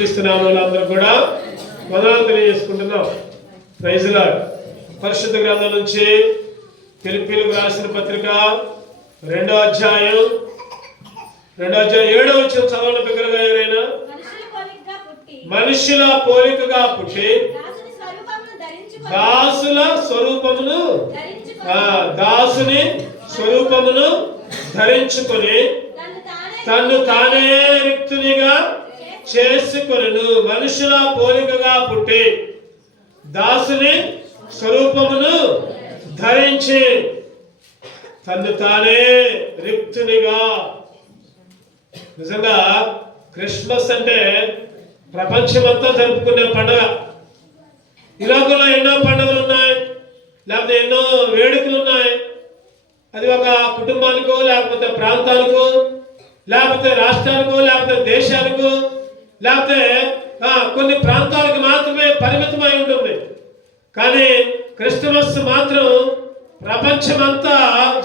యేసుక్రీస్తు నామములో అందరూ కూడా వందనాలు తెలియజేసుకుంటున్నాం. Praise Lord. పరిశుద్ధ గ్రంథం నుంచి ఫిలిప్పీయులకు రాసిన పత్రిక 2వ అధ్యాయం 7వ వచనం చదవండి బిగ్గరగా. ఎవరైనా మనుషుల పోలికగా పుట్టి దాసుని స్వరూపమును ధరించుకొని తన్ను తానే రిక్తునిగా చేసుకొనెను. మనుషుల పోలికగా పుట్టి దాసుని స్వరూపమును ధరించి తన్ను తానే రిక్తునిగా. నిజంగా క్రిస్మస్ అంటే ప్రపంచమంతా జరుపుకునే పండుగ. ఈ లోకంలో ఎన్నో పండుగలు ఉన్నాయి, లేకపోతే ఎన్నో వేడుకలు ఉన్నాయి. అది ఒక కుటుంబానికో, లేకపోతే ప్రాంతానికో, లేకపోతే రాష్ట్రానికో, లేకపోతే దేశానికో, లేకపోతే కొన్ని ప్రాంతాలకు మాత్రమే పరిమితమై ఉంటుంది. కానీ క్రిస్మస్ మాత్రం ప్రపంచమంతా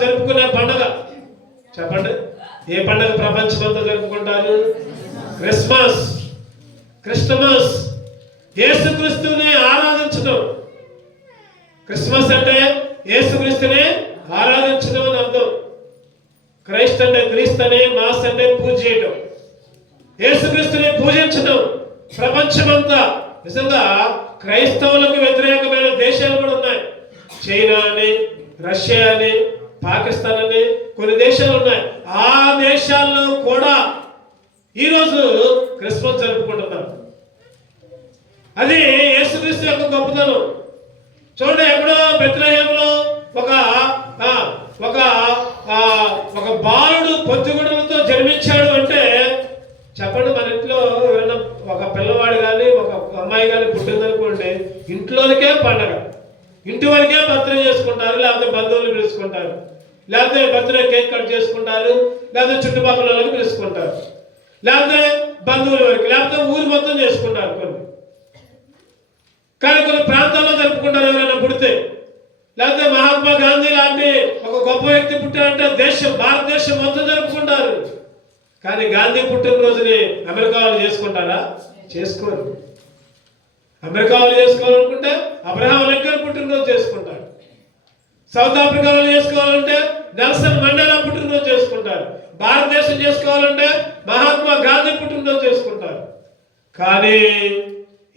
జరుపుకునే పండుగ. చెప్పండి, ఏ పండుగ ప్రపంచమంతా జరుపుకుంటారు? క్రిస్మస్. క్రిస్మస్ యేసుక్రీస్తుని ఆరాధించడం. క్రిస్మస్ అంటే యేసుక్రీస్తుని ఆరాధించడం అని అర్థం. క్రైస్ట్ అంటే క్రీస్తు అని, మాస్ అంటే పూజ చేయడం. యేసుక్రీస్తుని పూజించడం ప్రపంచమంతా. నిజంగా క్రైస్తవులకు వ్యతిరేకమైన దేశాలు కూడా ఉన్నాయి. చైనా అని, రష్యా అని, పాకిస్తాన్ అని కొన్ని దేశాలు ఉన్నాయి. ఆ దేశాల్లో కూడా ఈరోజు క్రిస్మస్ జరుపుకుంటున్నారు. అది యేసుక్రీస్తు యొక్క గొప్పతనం. చూడండి, ఎక్కడో బెత్లెహేములో ఒక బాలుడు పొత్తిగుడ్డలతో జన్మించాడు అంటే చెప్పండి, మన ఇంట్లో ఎవరైనా ఒక పిల్లవాడు కానీ ఒక అమ్మాయి కానీ పుట్టిందనుకోండి, ఇంట్లోనికే పండగ. ఇంటి వరకే బర్త్డే చేసుకుంటారు, లేకపోతే బంధువులు పిలుచుకుంటారు, లేకపోతే బర్త్డే కేక్ కట్ చేసుకుంటారు, లేకపోతే చుట్టుపక్కల వాళ్ళకి పిలుచుకుంటారు, లేకపోతే బంధువుల వరకు, లేకపోతే ఊరు మొత్తం చేసుకుంటారు. కానీ కొన్ని ప్రాంతాల్లో జరుపుకుంటారు ఎవరైనా పుడితే. లేకపోతే మహాత్మా గాంధీ లాంటి ఒక గొప్ప వ్యక్తి పుట్టారంటే భారతదేశం మొత్తం జరుపుకుంటారు. కానీ గాంధీ పుట్టినరోజుని అమెరికా వాళ్ళు చేసుకుంటారా? చేసుకోరు. అమెరికా వాళ్ళు చేసుకోవాలనుకుంటే అబ్రహాం లింకన్ పుట్టినరోజు చేసుకుంటారు. సౌత్ ఆఫ్రికా వాళ్ళు చేసుకోవాలంటే నెల్సన్ మండేలా పుట్టినరోజు చేసుకుంటారు. భారతదేశం చేసుకోవాలంటే మహాత్మా గాంధీ పుట్టినరోజు చేసుకుంటారు. కానీ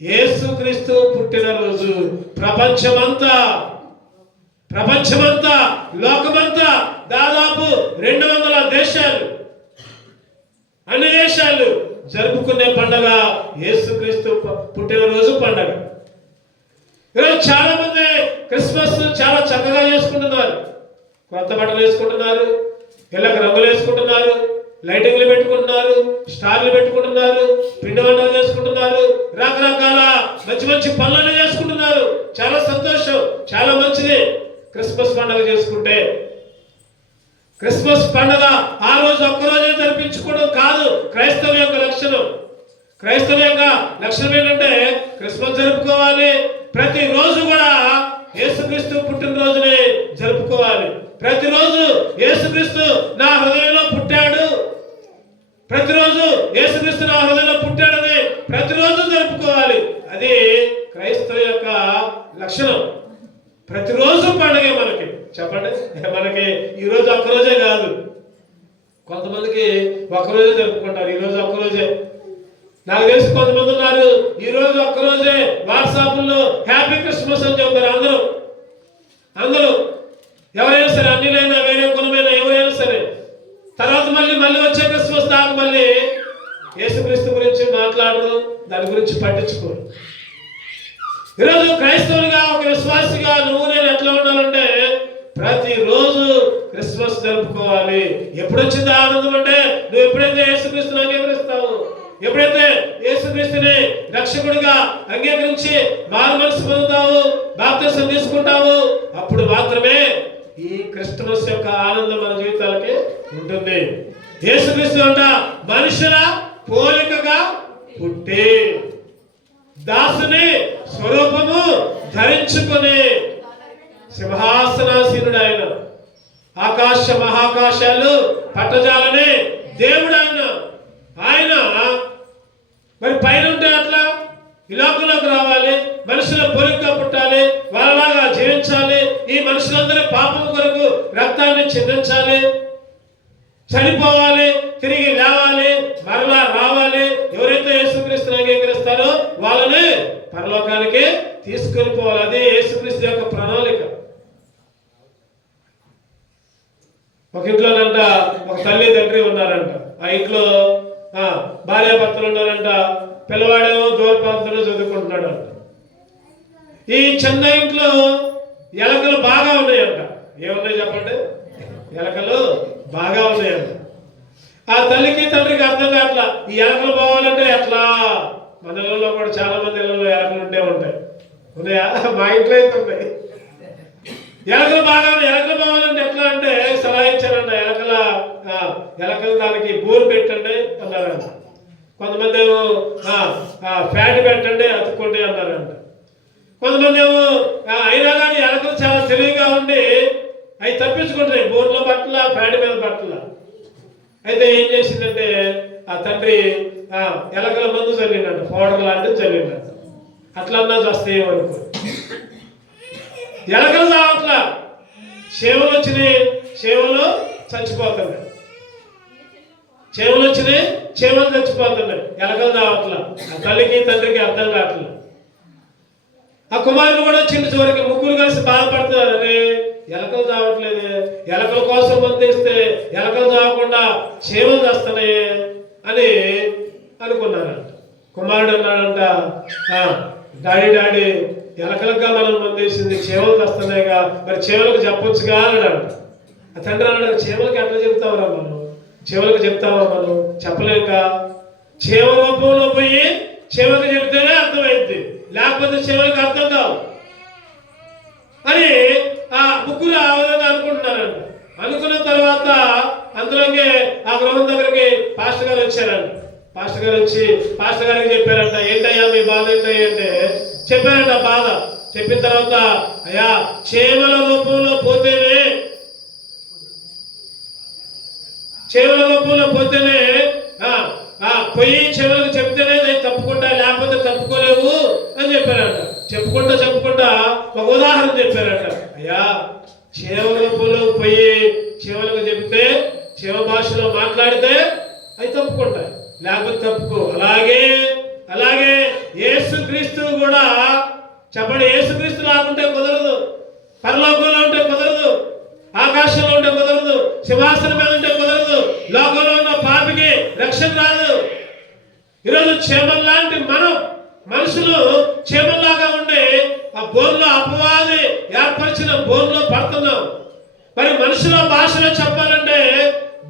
యేసుక్రీస్తు పుట్టినరోజు ప్రపంచమంతా లోకమంతా దాదాపు 200 దేశాలు, అన్ని దేశాలు జరుపుకునే పండుగ యేసుక్రీస్తు పుట్టినరోజు పండుగ. ఈరోజు చాలా మంది క్రిస్మస్ చాలా చక్కగా చేసుకుంటున్నారు. కొత్త బట్టలు వేసుకుంటున్నారు, ఇళ్ళకి రంగులు వేసుకుంటున్నారు, లైటింగ్లు పెట్టుకుంటున్నారు, స్టార్లు పెట్టుకుంటున్నారు, పిండి వంటలు చేసుకుంటున్నారు, రకరకాల మంచి పనులు చేసుకుంటున్నారు. చాలా సంతోషం, చాలా మంచిది క్రిస్మస్ పండుగ చేసుకుంటే. క్రిస్మస్ పండుగ ఆ రోజు ఒక్కరోజే జరిపించుకోవడం కాదు క్రైస్తవ యొక్క లక్షణం. క్రైస్తవ యొక్క లక్షణం ఏంటంటే క్రిస్మస్ జరుపుకోవాలి, ప్రతిరోజు కూడా యేసుక్రీస్తు పుట్టినరోజుని జరుపుకోవాలి. ప్రతిరోజు యేసుక్రీస్తు నా హృదయంలో పుట్టాడు, ప్రతిరోజు యేసుక్రీస్తు నా హృదయంలో పుట్టాడని ప్రతిరోజు జరుపుకోవాలి. అది క్రైస్తవ యొక్క లక్షణం. ప్రతిరోజు పండుగే మనకి. చెప్పండి, మనకి ఈరోజు ఒక్కరోజే కాదు. కొంతమందికి ఒక్కరోజే జరుపుకుంటారు, ఈరోజు ఒక్కరోజే. నాకు తెలిసి కొంతమంది ఉన్నారు, ఈరోజు ఒక్కరోజే వాట్సాప్లో హ్యాపీ క్రిస్మస్ అని చెబుతారు. అందరూ ఎవరైనా సరే, అన్నిలైనా వేరే కులమైనా ఎవరైనా సరే, తర్వాత మళ్ళీ వచ్చే క్రిస్మస్ దాకా మళ్ళీ యేసుక్రీస్తు గురించి మాట్లాడరు, దాని గురించి పట్టించుకోరు. ఈరోజు క్రైస్తవులుగా, ఒక విశ్వాసిగా నువ్వు నేను ఎట్లా ఉండాలంటే ప్రతిరోజు క్రిస్మస్ జరుపుకోవాలి. ఎప్పుడు వచ్చింది ఆనందం అంటే నువ్వు ఎప్పుడైతే యేసుక్రీస్తుని అంగీకరిస్తావు, ఎప్పుడైతే యేసుక్రీస్తుని రక్షకుడిగా అంగీకరించి మారు మనసు పొందుతావు, బాప్తిసం తీసుకుంటావు, అప్పుడు మాత్రమే ఈ క్రిస్మస్ యొక్క ఆనందం మన జీవితాలకి ఉంటుంది. యేసుక్రీస్తు అంట మనుషుల పోలికగా పుట్టి దాసుని స్వరూపము ధరించుకొని సింహాసనాసీనుడు ఆయన. ఆకాశ మహాకాశాలు పట్టజాలని దేవుడు ఆయన. మరి పైన ఉంటే ఈ లోకంలోకి రావాలి, మనుషుల పోలికగా పుట్టాలి, వాళ్ళలాగా జీవించాలి, ఈ మనుషులందరూ పాపం కొరకు రక్తాన్ని చిందించాలి, చనిపోవాలి, తిరిగి లేవాలి, మరలా రావాలి. ఎవరైతే యేసుక్రీస్తుని అంగీకరిస్తారో వాళ్ళని పరలోకానికి తీసుకొని పోవాలి. అది యేసుక్రీస్తు యొక్క ప్రణాళిక. ఒక ఇంట్లోనంట ఒక తల్లి తండ్రి ఉన్నారంట. ఆ ఇంట్లో భార్యాభర్తలు ఉన్నారంట. పిల్లవాడేమో దూర ప్రాంతంలో చదువుకుంటున్నాడు అంట. ఈ చిన్న ఇంట్లో ఎలకలు బాగా ఉన్నాయంట. ఏమున్నాయి చెప్పండి? ఎలకలు బాగా ఉన్నాయంట. ఆ తల్లికి తండ్రికి అర్థం కావట్లా, ఈ ఎలకలు పోవాలంటే ఎట్లా? మన ఇళ్ళలో కూడా చాలా మంది ఇళ్ళలో ఎలకలు ఉంటాయి. ఉన్నాయా? మా ఇంట్లో అయితే ఉంటాయి. ఎలకలు బాగా ఎలకలు పోవాలంటే ఎట్లా అంటే సలహా ఇచ్చారంట. ఎలకలు దానికి బోరు పెట్టండి అన్నారంట. కొంతమంది ఏమో ఫ్యాట్ పెట్టండి అతుక్కోండి అన్నారంట. కొంతమంది ఏమో అయినా కానీ ఎలకలు చాలా తెలివిగా ఉండి అవి తప్పించుకుంటున్నాయి. బోర్లో పట్ల ఫ్యాట్ మీద పట్ల. అయితే ఏం చేసిందంటే ఆ తండ్రి ఎలకల మందు చల్లిందంట. పౌడర్ లాంటిది చల్లిందంట. అట్లన్నా వస్తాయేమనుకో. ఎలకలు రావట్లా, చేమలు వచ్చినాయి, చేమలు చచ్చిపోతున్నాయి. చేమలు వచ్చినాయి, చేమలు చచ్చిపోతున్నాయి. ఎలకలు రావట్లా. ఆ తల్లికి తండ్రికి అర్థం కావట్లా. ఆ కుమారుడు కూడా చిన్న చివరికి ముగ్గురు కలిసి బాధపడుతున్నారు. అరే ఎలకలు రావట్లేదు, ఎలకల కోసం మందిస్తే ఎలకలు రావకుండా చేమలు చేస్తున్నాయి అని అనుకున్నారంట. కుమారుడు అన్నాడంట, డాడీ ఎలకలుగా మనం మందేసింది, చేమలు వస్తున్నాయిగా, మరి చేమలకు చెప్పొచ్చుగా అన్నాడు. ఆ తండ్రి అన్నాడు, చేమలకి ఎట్లా చెప్తావురా మనం? చేమలకు చెప్తావా మనం? చెప్పలేక చేమ రూపంలో పోయి చేమకు చెప్తేనే అర్థమైంది, లేకపోతే చేమలకు అర్థం కావు అని ఆ ముగ్గురు ఆ విధంగా అనుకుంటున్నారంట. అనుకున్న తర్వాత అందులోకి ఆ గృహం దగ్గరికి పాస్టర్ గారు వచ్చారంట. పాస్టర్ గారు వచ్చి పాస్టర్ గారికి చెప్పారంట, ఏంటయ్యా మీ బాధ ఏంటయ్యా అంటే చెప్పారంట బాధ. చెప్పిన తర్వాత అయ్యా చేమల రూపంలో పోతేనే పొయ్యి చెవులకు చెప్తేనే తప్పుకుంటా, లేకపోతే తప్పుకోలేవు అని చెప్పారంట. చెప్పుకుంటా ఒక ఉదాహరణ చెప్పారంట. అయ్యా చేమల రూపంలో పొయ్యి చెవులకు చెప్తే చెవ భాషలో మాట్లాడితే అవి తప్పుకుంటాయి, లేకపోతే తప్పుకో. అలాగే యేసుక్రీస్తు కూడా చెప్పండి, యేసుక్రీస్తు రాకుంటే కుదరదు, పరలోకంలో ఉంటే కుదరదు, ఆకాశంలో ఉంటే కుదరదు, సింహాసనం మీద ఉంటే కుదరదు, లోకంలో ఉన్న పాపికి రక్షణ రాదు. ఈరోజు చేమల్ లాంటి మనుషులు చేమల్లాగా ఉండి ఆ బోన్లో అపవాది ఏర్పరిచిన బోన్లో పడుతున్నాం. మరి మనుషుల భాషలో చెప్పాలంటే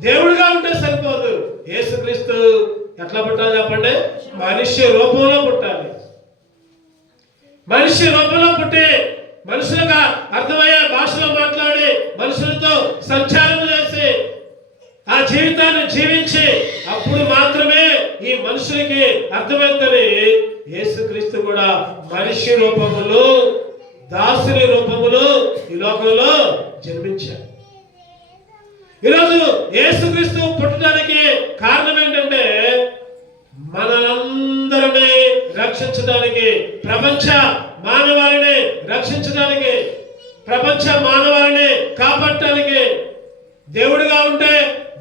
దేవుడిగా ఉంటే సరిపోదు. యేసుక్రీస్తు ఎట్లా పుట్టాలి చెప్పండి? మనిషి రూపంలో పుట్టాలి. మనిషి రూపంలో పుట్టి మనుషులుగా అర్థమయ్యే భాషలో మాట్లాడి మనుషులతో సంచారం చేసి ఆ జీవితాన్ని జీవించి అప్పుడు మాత్రమే ఈ మనుషులకి అర్థమవుతుంది. యేసుక్రీస్తు కూడా మనిషి రూపములో, దాసుని రూపములో ఈ లోకంలో జన్మించారు. ఈరోజు యేసుక్రీస్తు పుట్టడానికి కారణం ఏంటంటే మనందరినీ రక్షించడానికి, ప్రపంచ మానవాళిని రక్షించడానికి, ప్రపంచ మానవాళిని కాపాడటానికి. దేవుడిగా ఉంటే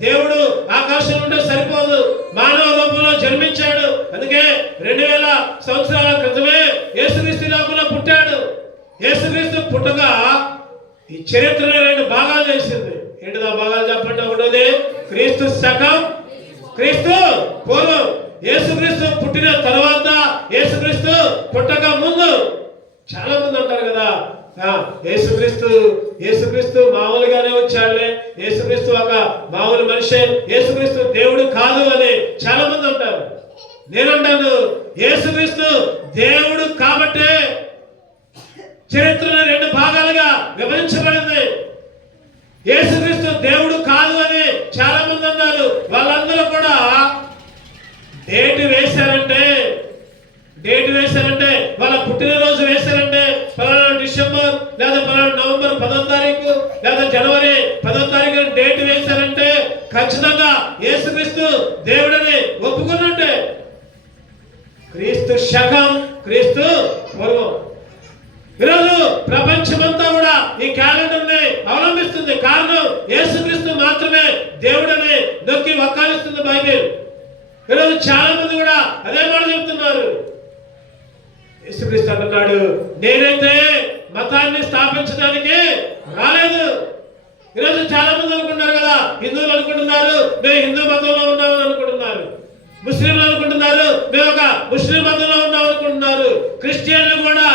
దేవుడు ఆకాశం ఉంటే సరిపోదు, మానవ రూపంలో జన్మించాడు. అందుకే 2000 సంవత్సరాల క్రితమే యేసుక్రీస్తు లోకంలో పుట్టాడు. యేసుక్రీస్తు పుట్టగా ఈ చరిత్రను 2 భాగాలు చేసింది. ఏంటిదా భాగాలు చెప్పండి? ఒకటోది క్రీస్తు శకం, క్రీస్తు పూర్వం. యేసుక్రీస్తు పుట్టిన తర్వాత, యేసుక్రీస్తు పుట్టక ముందు. చాలా మంది అంటారు కదా, యేసుక్రీస్తు మామూలుగానే వచ్చాడులే, యేసుక్రీస్తు ఒక మామూలు మనిషే, యేసుక్రీస్తు దేవుడు కాదు అని చాలా మంది అంటారు. నేనంటాను, యేసుక్రీస్తు దేవుడు కాబట్టే చరిత్రను 2 భాగాలుగా విభజించబడింది. యేసుక్రీస్తు దేవుడు కాదు అని చాలా మంది అన్నారు. వాళ్ళందరూ కూడా డేట్ వేశారంటే వాళ్ళ పుట్టినరోజు వేశారంటే పలానా డిసెంబర్ లేదా పలానా నవంబర్ 10వ తారీఖు లేదా జనవరి 10వ తారీఖు డేట్ వేశారంటే ఖచ్చితంగా యేసుక్రీస్తు దేవుడని ఒప్పుకున్నట్టే. క్రీస్తు శకం, క్రీస్తు పూర్వం. ఈరోజు ప్రపంచమంతా కూడా ఈ క్యాలెండర్ ని అవలంబిస్తుంది. కారణం యేసుక్రీస్తు మాత్రమే దేవుడని నొక్కి వక్కాలిస్తుంది బైబిల్. ఈరోజు చాలా మంది కూడా అదే మాట చెప్తున్నారు. యేసుక్రీస్తు అంటున్నాడు, నేనైతే మతాన్ని స్థాపించడానికి రాలేదు. ఈరోజు చాలా మంది అనుకుంటున్నారు కదా, హిందువులు అనుకుంటున్నారు మేము హిందూ మతంలో ఉన్నామని అనుకుంటున్నారు, ముస్లింలు అనుకుంటున్నారు మేము ఒక ముస్లిం మతంలో ఉన్నాం అనుకుంటున్నారు, క్రిస్టియన్లు కూడా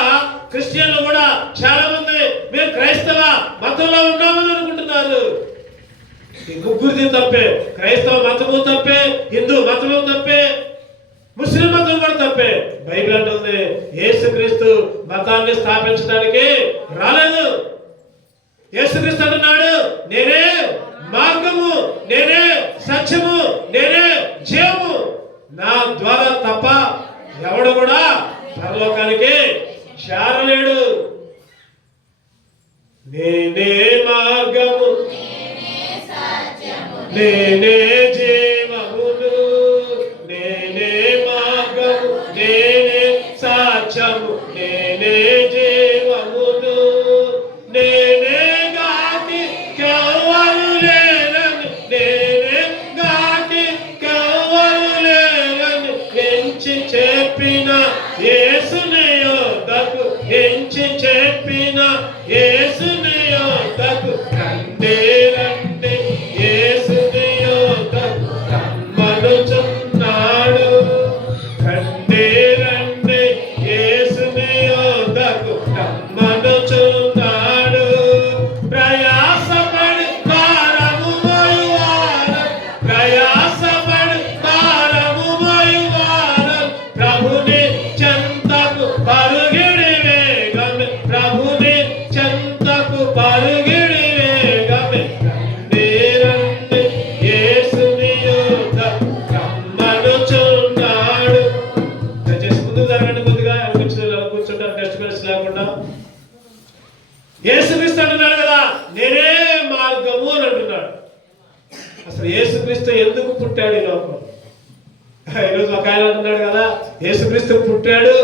చాలా మంది మేము క్రైస్తవ మతంలో ఉన్నామని అనుకుంటున్నారు. ఈ ముగ్గురిది తప్పే. క్రైస్తవ మతము తప్పే, హిందూ మతము తప్పే, ముస్లిం మతం కూడా తప్పే. బైబిల్ అంటుంది యేసుక్రీస్తు మతాన్ని స్థాపించడానికి రాలేదు. యేసుక్రీస్తు అంటున్నాడు, నేనే మార్గము, నేనే సత్యము, నేనే జీవము, నా ద్వారా తప్ప ఎవడు కూడా పరలోకానికి చేరలేడు. నేనే మార్గము, నేనే జీవమును, నేనే మార్గము, నేనే సత్యము, నేనే జీవమును, నేనే గాకి కవ్వరు లేరని, నేనే గాకి కవ్వరు లేరని ఎంచి చెప్పిన యేసుని యొద్దకు, ఎంచి చెప్పిన యేసుని యొద్దకు రండి రండి, యేసుని యొద్దకు రమ్మనుచున్నాడు. రండి రండి, యేసుని యొద్దకు రమ్మనుచున్నాడు. ప్రయాసపడి భారము మోయువారు, ప్రయాసపడి భారము మోయువారు, ప్రభుని చెంతకు పరుగిడి వేగమే, ప్రభుని చెంతకు పరుగిడి వేగమే. రండి రండి, యేసుని యొద్దకు రమ్మనుచున్నాడు. దయచేసి ముందు జరగండి, కొద్దిగా కూర్చుంటారు డిస్టర్బెన్స్ లేకుండా. యేసుక్రీస్తు అంటున్నాడు కదా, నేనే మార్గము అని అంటున్నాడు. అసలు యేసుక్రీస్తు ఎందుకు పుట్టాడు ఈ లోకం? ఈరోజు ఒక ఆయన అంటున్నాడు కదా, యేసుక్రీస్తు పుట్టాడు,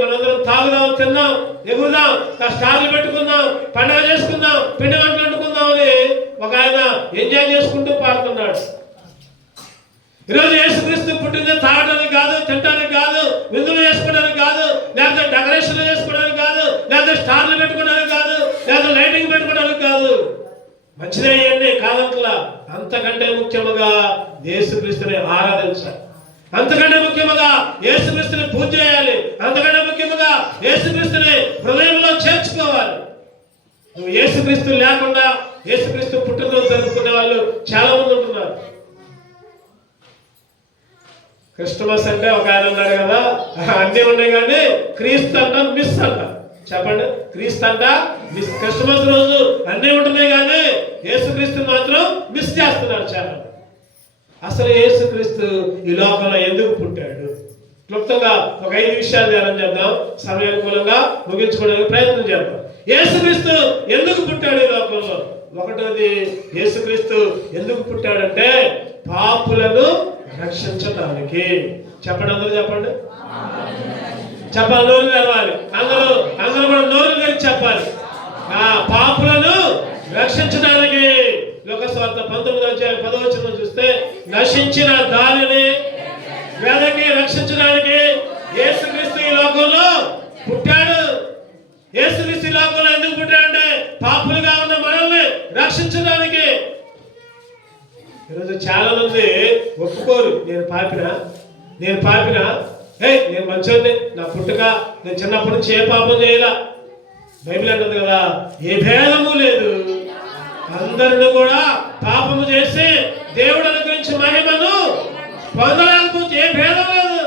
మనందరం తాగుదాం, తిందాం, ఎగురుదాం, స్టార్లు పెట్టుకుందాం, పండుగ చేసుకుందాం, పిండి వంటలు వండుకుందాం అని ఒక ఆయన ఎంజాయ్ చేసుకుంటూ పాడుతున్నాడు. ఈరోజు యేసుక్రీస్తు పుట్టింది తాగడానికి కాదు, తినడానికి కాదు, విందులు చేసుకోవడానికి కాదు, లేకపోతే డెకరేషన్లు చేసుకోవడానికి కాదు, లేకపోతే స్టార్లు పెట్టుకోవడానికి కాదు, లేకపోతే లైటింగ్ పెట్టుకోవడానికి కాదు. మంచిదే ఇవన్నీ కాదంటలా. అంతకంటే ముఖ్యముగా యేసుక్రీస్తుని ఆరాధించాలి, అంతకంటే ముఖ్యముగా యేసుక్రీస్తుని పూజ చేయాలి, అంతకంటే ముఖ్యముగా యేసుక్రీస్తుని హృదయంలో చేర్చుకోవాలి. నువ్వు యేసుక్రీస్తు లేకుండా యేసుక్రీస్తు పుట్టినరోజు జరుపుకునే వాళ్ళు చాలా మంది ఉంటున్నారు. క్రిస్టమస్ అంటే ఒక ఆయన ఉన్నాడు కదా, అన్నీ ఉన్నాయి కానీ క్రీస్తు అంట మిస్ అంట. చెప్పండి, క్రీస్తు అంట మిస్. క్రిస్టమస్ రోజు అన్నీ ఉంటున్నాయి కానీ యేసుక్రీస్తు మాత్రం మిస్ చేస్తున్నారు చాలా. అసలు యేసుక్రీస్తు ఈ లోకంలో ఎందుకు పుట్టాడు? క్లుప్తంగా ఒక 5 విషయాలు ధ్యానం చేద్దాం, సమయానుకూలంగా ముగించుకోవడానికి ప్రయత్నం చేద్దాం. యేసుక్రీస్తు ఎందుకు పుట్టాడు ఈ లోకంలో? ఒకటోది, యేసుక్రీస్తు ఎందుకు పుట్టాడంటే పాపులను రక్షించడానికి. చెప్పండి, అందరూ చెప్పండి, చెప్పాలి, నోరు తెరవాలి, అందరూ కూడా నోరు తెరిచి చెప్పాలి. పాపులను రక్షించడానికి. లోకస్వార్త 19:10 చూస్తే, నశించిన దానిని వెదకి రక్షించడానికి యేసుక్రీస్తు ఈ లోకంలో పుట్టాడు. యేసుక్రీస్తు ఈ లోకంలో ఎందుకు పుట్టాడంటే పాపులుగా ఉన్న మనల్ని రక్షించడానికి. ఈరోజు చాలా మంది ఒప్పుకోరు, నేను పాపినా, నేను మంచోడిని, నా పుట్టుక, నేను చిన్నప్పటి నుంచి ఏ పాపం చేయలా. బైబిల్ అంటుంది కదా, ఏ భేదము లేదు, అందరిని కూడా పాపము చేసి దేవుడు అనుగ్రహించి మహిమను పొందడానికి ఏ భేదం లేదు.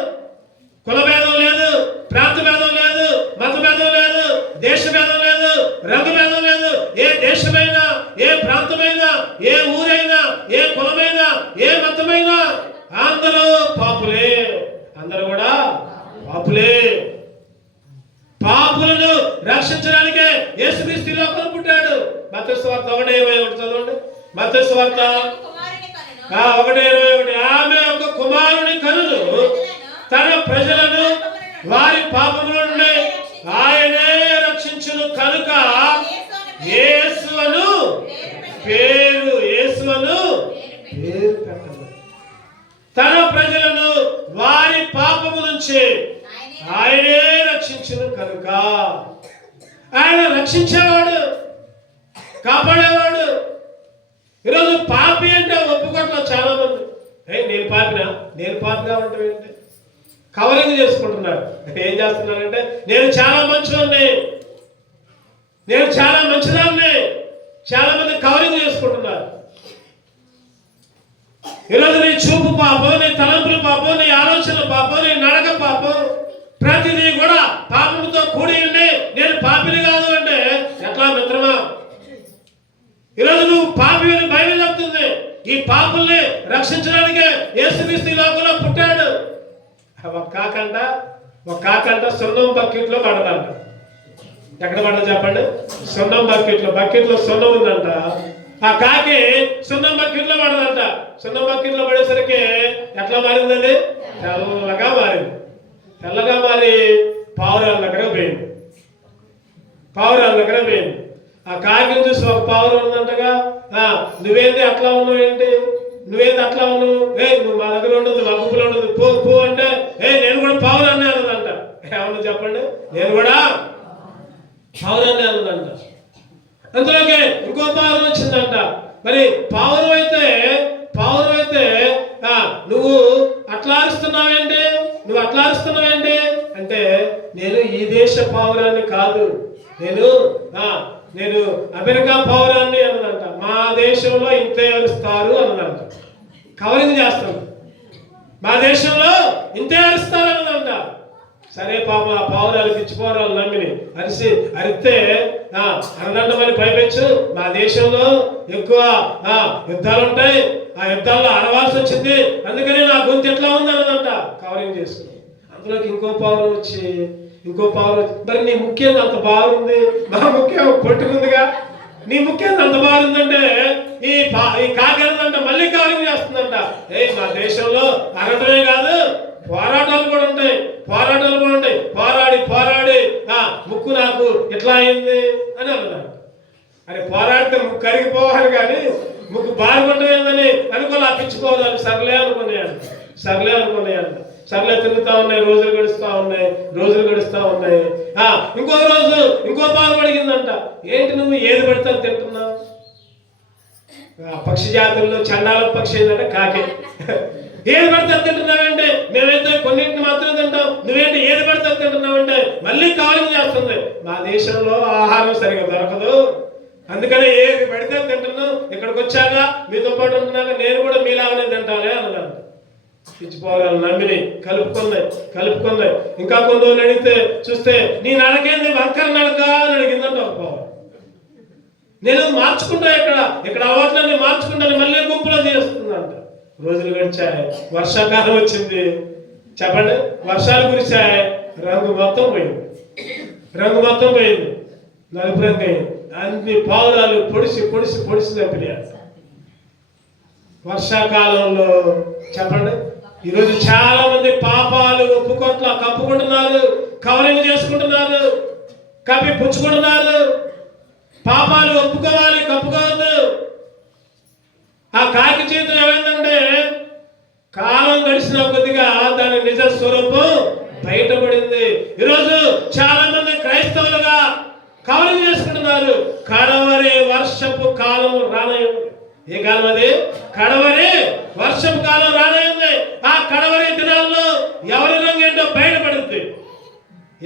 కుల భేదం లేదు, ప్రాంత భేదం లేదు, మత భేదం లేదు, దేశ భేదం లేదు, రంగు భేదం లేదు. ఏ దేశమైనా, ఏ ప్రాంతమైనా, ఏ ఊరైనా, ఏ కులమైనా, ఏ మతమైనా అందరూ పాపులే. అందరూ కూడా పాపులే. పాపులను రక్షించడానికే యేసుక్రీస్తు లోకంలో పుట్టాడు. మత్తయి సువార్త 1:21 చదవండి. మత్తయి సువార్త 1:21. ఆమె ఒక కుమారుని కనులు తన ప్రజలను వారి పాపముల వచ్చి ఆయనే రక్షించును కనుక. ఆయన రక్షించేవాడు, కాపాడేవాడు. ఈరోజు పాపి అంటే ఒప్పుకోవట్లేదు చాలా మంది. నేను పాపిగా ఉంటాం ఏంటి, కవరింగ్ చేసుకుంటున్నాడు. ఏం చేస్తున్నారంటే నేను చాలా మంచివాడిని, నేను చాలా మంచిదాన్ని, చాలా మంది కవరింగ్ చేసుకుంటున్నారు. ఈరోజు నీ చూపు పాపం, నీ తలంపుల పాపం, నీ ఆలోచన పాపం, నీ నడక పాపం, ప్రతిదీ కూడా పాపంతో కూడి ఉండి నేను పాపిని కాదు అంటే ఎట్లా మిత్రమా? ఈరోజు నువ్వు పాపి అని బైబిల్ చెప్తుంది. ఈ పాపుల్ని రక్షించడానికే యేసుక్రీస్తు ఈ లోకంలో పుట్టాడు. ఒక కాకంట సున్నం బకెట్లో పడదంట. ఎక్కడ పడదు చెప్పండి? సున్నం బకెట్లో సున్నం ఉందంట. ఆ కాకి సున్నం బకెట్లో పడదంట. సున్నం బకెట్లో పడేసరికి ఎట్లా మారింది? అది తెల్లగా మారి పావురాల దగ్గర పోయింది. ఆ కాకిని చూసి ఒక పావురం ఉందంటగా, నువ్వేంటి అట్లా ఉన్నావు ఏంటి, నువ్వేంటి అట్లా ఉన్నావు, నువ్వు మా దగ్గర ఉండదు, మా గుంపులో ఉండదు, పో అంటే నేను కూడా పావురాన్ని అన్నదంట. ఏమన్నా చెప్పండి? నేను కూడా పావురాన్ని అన్నదంట. అందులోకి ఇంకో పావురం వచ్చిందంట. మరి పావురం అయితే నువ్వు అట్లా అరుస్తున్నావేంటి అంటే నేను ఈ దేశ పావురాన్ని కాదు, నేను అమెరికా పావురాన్ని అన్నదంట. మా దేశంలో ఇంతే అరుస్తారు అన్నదంట. కవరింగ్ చేస్తాను, మా దేశంలో ఇంతే అరుస్తారు అన్నదంట. సరే పాప ఆ పావురాలు పిచ్చిపోరాలు నమ్మిని అరిస్తే అన్నదంట మరి పైపెచ్చు మా దేశంలో ఎక్కువ యుద్ధాలు ఉంటాయి, ఆ యుద్ధాల్లో అరవాల్సి వచ్చింది, అందుకని నా గొంతు ఎట్లా ఉంది అన్నదంట. కవరింగ్ చేసుకుని అందులోకి ఇంకో పావురం వచ్చి మరి నీ ముఖ్యం అంత బాగుంది, మా ముఖ్యం పొట్టుకుందిగా, నీ ముఖ్యం అంత బాగుందంటే ఈ కాకిందంట మళ్ళీ కవరింగ్ చేస్తుందంట. మా దేశంలో అరటమే కాదు పోరాటాలు కూడా ఉంటాయి. పోరాడి ముక్కు నాకు ఎట్లా అయింది అని అన్నదంట. అరే పోరాడితే ముక్కు కరిగిపోవాలి కానీ ముక్కు బారుకుంటుందని అనుకోవాలి. ఆ పిచ్చిపోవాలి. సర్లే అనుకున్నాయంట. సర్లే తిరుగుతా ఉన్నాయి, రోజులు గడుస్తూ ఉన్నాయి. ఇంకో రోజు ఇంకో పాలు పడిగిందంట. ఏంటి నువ్వు ఏది పడితే తింటున్నావు? పక్షి జాతుల్లో చండాల పక్షి ఏంటంటే కాకి. ఏది పడితే తింటున్నావంటే మేమైతే కొన్నింటిని మాత్రం తింటాం, నువ్వేంటి ఏది పడితే తింటున్నావంటే మళ్ళీ కవరింగ్ చేస్తుంది. మా దేశంలో ఆహారం సరిగా దొరకదు, అందుకనే ఏది పడితే తింటున్నావు. ఇక్కడికి వచ్చాక మీతో పాటు ఉంటున్నాక నేను కూడా మీలాగానే తింటానే అన్నదాన్ని. పిచ్చిపోరాలు నమ్మిని కలుపుకున్నాయి. ఇంకా కొన్ని రోజులు అడిగితే చూస్తే నీ నడకేంది వంకర నడక అని అడిగిందంట ఒక పావు. నేను మార్చుకుంటా, ఇక్కడ అలవాట్లన్నీ మార్చుకుంటాను, మళ్ళీ గుంపులో చేస్తుందంట. రోజులు గడిచాయి, వర్షాకాలం వచ్చింది. చెప్పండి, వర్షాలు కురిశాయి, రంగు మొత్తం పోయింది, నలుపు రంగు అయింది. అన్ని పావురాలు పొడిసి తప్పినాయి వర్షాకాలంలో. చెప్పండి, ఈరోజు చాలా మంది పాపాలు కప్పుకుంటున్నారు, కవరింగ్ చేసుకుంటున్నారు, పుచ్చుకుంటున్నారు. పాపాలు ఒప్పుకోవాలి, కప్పుకోవద్దు. ఆ కాకి జీవితం ఏమైందంటే కాలం గడిచిన కొద్దిగా దాని నిజ స్వరూపం బయటపడింది. ఈరోజు చాలా మంది క్రైస్తవులుగా కవరింగ్ చేసుకుంటున్నారు. కడవరి వర్షపు కాలం రానయ్యింది. ఏ కాలం అది? కడవరి వర్షపు కాలం రానయ్యింది. ఆ కడవరి దినాల్లో ఎవరి రంగు ఏంటో బయటపడుద్ది.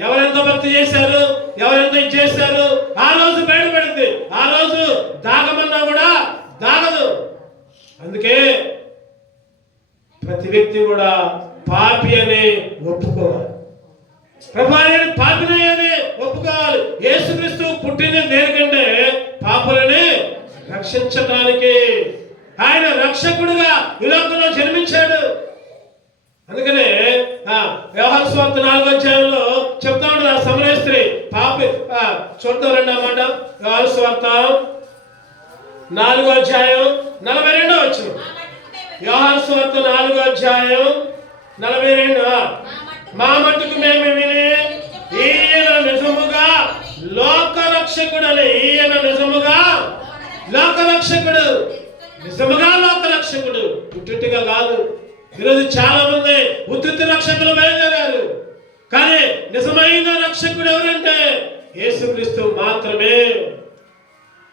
ఎవరెంత భక్తి చేశారు, ఎవరెంత ఇచ్చేశారు, ఆ రోజు బయటపడుద్ది. ఆ రోజు దాగమన్నా కూడా దాగదు. అందుకే ప్రతి వ్యక్తి కూడా పాపి అని ఒప్పుకోవాలి, పాపిని అని ఒప్పుకోవాలి. యేసుక్రీస్తు పుట్టింది దేనికంటే పాపులని రక్షించడానికి. ఆయన రక్షకుడుగా ఈ లోకంలో జన్మించాడు. అందుకనే యోహాను సువార్త 4వ అధ్యాయంలో చెప్తా ఉండదు ఆ సమరయ స్త్రీ పాపి. చూద్దాం రండి అన్నమాట. యోహాను సువార్త 4వ అధ్యాయం 42వ వచనం. యోహాను సువార్త 4వ అధ్యాయం 42. మా మట్టుకు మేము విని ఈయన నిజముగా లోకరక్షకుడని, ఈయన నిజముగా లోకరక్షకుడు, పుట్టిట్టుగా కాదు. ఈరోజు చాలా మంది ఉత్తిత రక్షకులు బయలుదేరారు, కానీ నిజమైన రక్షకుడు ఎవరంటే యేసుక్రీస్తు మాత్రమే.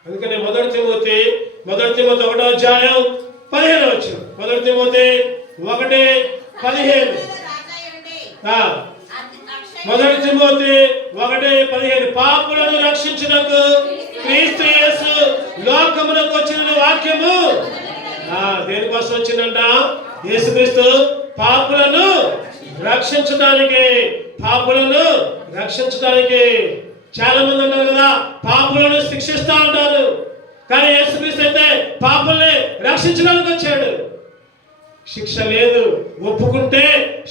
అందుకని మొదటి తిమోతి 1వ అధ్యాయం 15వ వచనం. మొదటి తిమోతి 1:15. మొదటి తిమోతి 1:15. పాపులను రక్షించుటకు క్రీస్తు యేసు లోకమునకు వచ్చిన వాక్యము. దేనికోసం వచ్చిందంట? యేసుక్రీస్తు పాపులను రక్షించడానికి. పాపులను రక్షించడానికి. చాలా మంది అంటారు కదా, పాపులను శిక్షిస్తా ఉంటారు, కానీ యేసుక్రీస్తు అయితే పాపుల్ని రక్షించడానికి వచ్చాడు. శిక్ష లేదు, ఒప్పుకుంటే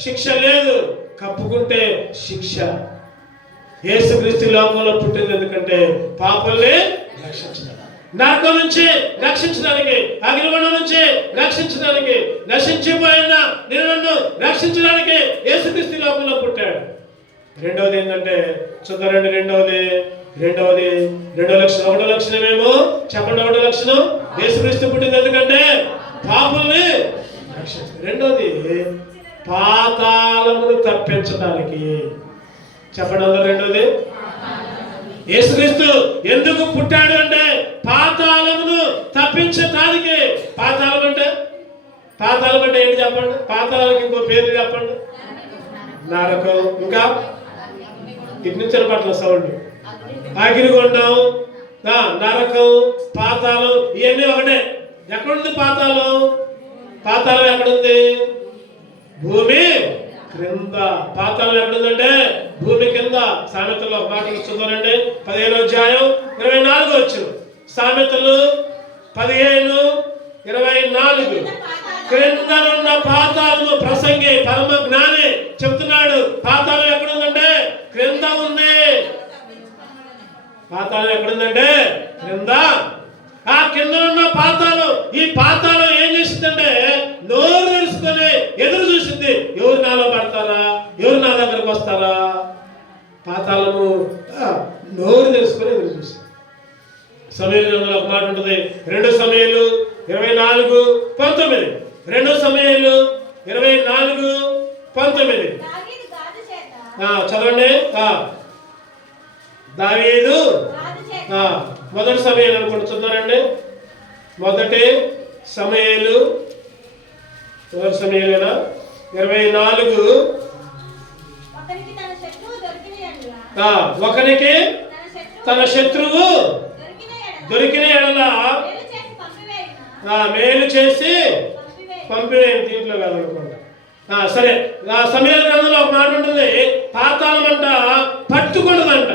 శిక్ష లేదు, కప్పుకుంటే శిక్ష. యేసుక్రీస్తు లోకంలో పుట్టింది ఎందుకంటే పాపుల్ని రక్షించడానికి, నరకం నుంచి రక్షించడానికి, అగ్నిగుండం నుంచి రక్షించడానికి, నశించిపోయిన నిన్ను రక్షించడానికి యేసుక్రీస్తు లోకంలో పుట్టాడు. రెండవది ఏంటంటే చూద్దారండి. రెండో లక్షణం. ఒకటో లక్షణమేమో చెప్పండి. ఒకటో లక్షణం యేసుక్రీస్తు పుట్టింది ఎందుకంటే పాపుల్ని రక్షించడానికి. రెండోది పాతాళమును తప్పించడానికి. చెప్పండి అందరూ. రెండోది యేసుక్రీస్తు ఎందుకు పుట్టాడు అంటే పాతాళమును తప్పించడానికి. పాతాళం అంటే ఏంటి చెప్పండి? పాతాళానికి ఇంకో పేరు చెప్పండి. నరకం. ఇంకా ఇటు నుంచి పట్ల సౌండ్. అగ్నిగుండం, నరకం, పాతాళం ఇవన్నీ ఒకటే. ఎక్కడుంది పాతాళం? పాతాళం ఎక్కడుంది? భూమి క్రింద. పాతాళం ఎక్కడుందంటే భూమి కింద. సామెతల్లో ఒక మాట చూద్దామండి. 15వ అధ్యాయం 24వ వచనం. సామెతలు 15:24. క్రిందనున్న పాతాళము. ప్రసంగి పరమ జ్ఞాని చెప్తున్నాడు. పాతాళం ఎక్కడుందంటే క్రింద ఉంది. పాతాళం ఎక్కడుందంటే క్రింద. ఆ కింద ఉన్న పాతాళం, ఈ పాతాళం ఏం చేసిందంటే నోరు తెలుసుకొని ఎదురు చూసింది. ఎవరు నాలో పడతారా, ఎవరు నా దగ్గరకు వస్తారా. పాతాళము నోరు తెలుసుకొని ఎదురు చూసింది. సమయలు ఒక మాట ఉంటుంది. 2 సమయలు 24:19. 2 సమయలు 24:19 చదవండి. దావీదు మొదటి సమయలు అనుకుంటూ చూద్దారండి. మొదటి సమయలు 24. ఒకరికి తన శత్రువు దొరికిన ఎడల మేలు చేసి పంపివేయండి. దీంట్లో కాదనుకుంటా. సరే. సమయాల గ్రంథంలో ఒక మాట ఉంటుంది. పాతాళం అంట పట్టుకుంటుందంట.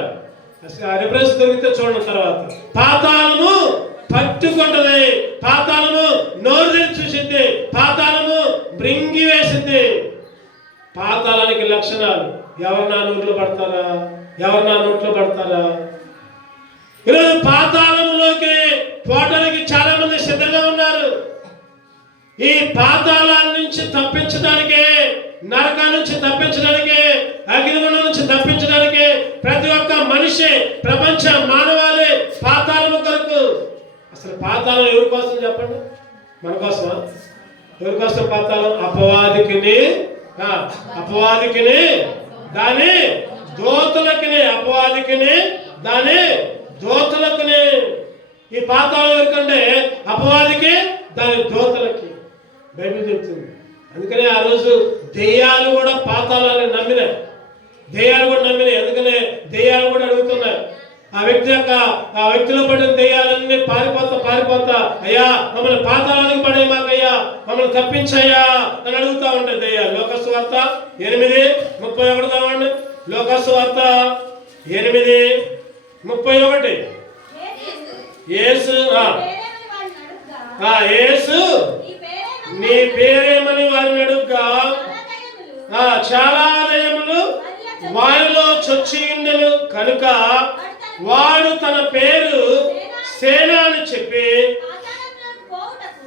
రిఫరెన్స్ దొరికితే చూడండి తర్వాత. పాతాళము పట్టుకుంటది. పాతాళము నోరు తెరిచి చూసింది. పాతాళము బ్రింగి వేసింది. పాతాళానికి లక్షణాలు. ఎవరు నా నోట్లో పడతారా, ఎవరు నా నోట్లో పడతారా. ఈరోజు పాతాళంలోకి పోవడానికి చాలా మంది సిద్ధంగా ఉన్నారు. ఈ పాతాళాల నుంచి తప్పించడానికి, నరకా నుంచి తప్పించడానికి, అగ్నిగుండం నుంచి తప్పించడానికి ప్రతి ఒక్క మనిషి, ప్రపంచ మానవాళి పాతాళము కొరకు. అసలు పాతాళం ఎవరి కోసం చెప్పండి? మన కోసమా? ఎవరి కోసం పాతాళం? అపవాదికిని దాని దోతలకిని. అపవాదికిని దాని దోతలకిని. ఈ పాతాళం ఎవరికంటే అపవాదికి, దాని దోతలకి బైబిల్ చెప్తుంది. అందుకనే ఆ రోజు దెయ్యాలు కూడా పాతాళాన్ని నమ్మినాయి. అందుకనే దెయ్యాలు కూడా అడుగుతున్నాయి. ఆ వ్యక్తిలో పడిన దెయ్యాలన్నీ పారిపోతా అయ్యా మమ్మల్ని పాతాళానికి పడే మాకయ్యా, మమ్మల్ని తప్పించయ్యా అని అడుగుతా ఉంటాయి దెయ్యాలు. లోకసు వార్త 8:31 కావండి. లోకసు వార్త 8:31. యేసు నీ పేరేమని వారిని అడుగ్గా చాలా దయ్యములు వారిలో చొచ్చి ఉండెను కనుక వాడు తన పేరు సేన అని చెప్పి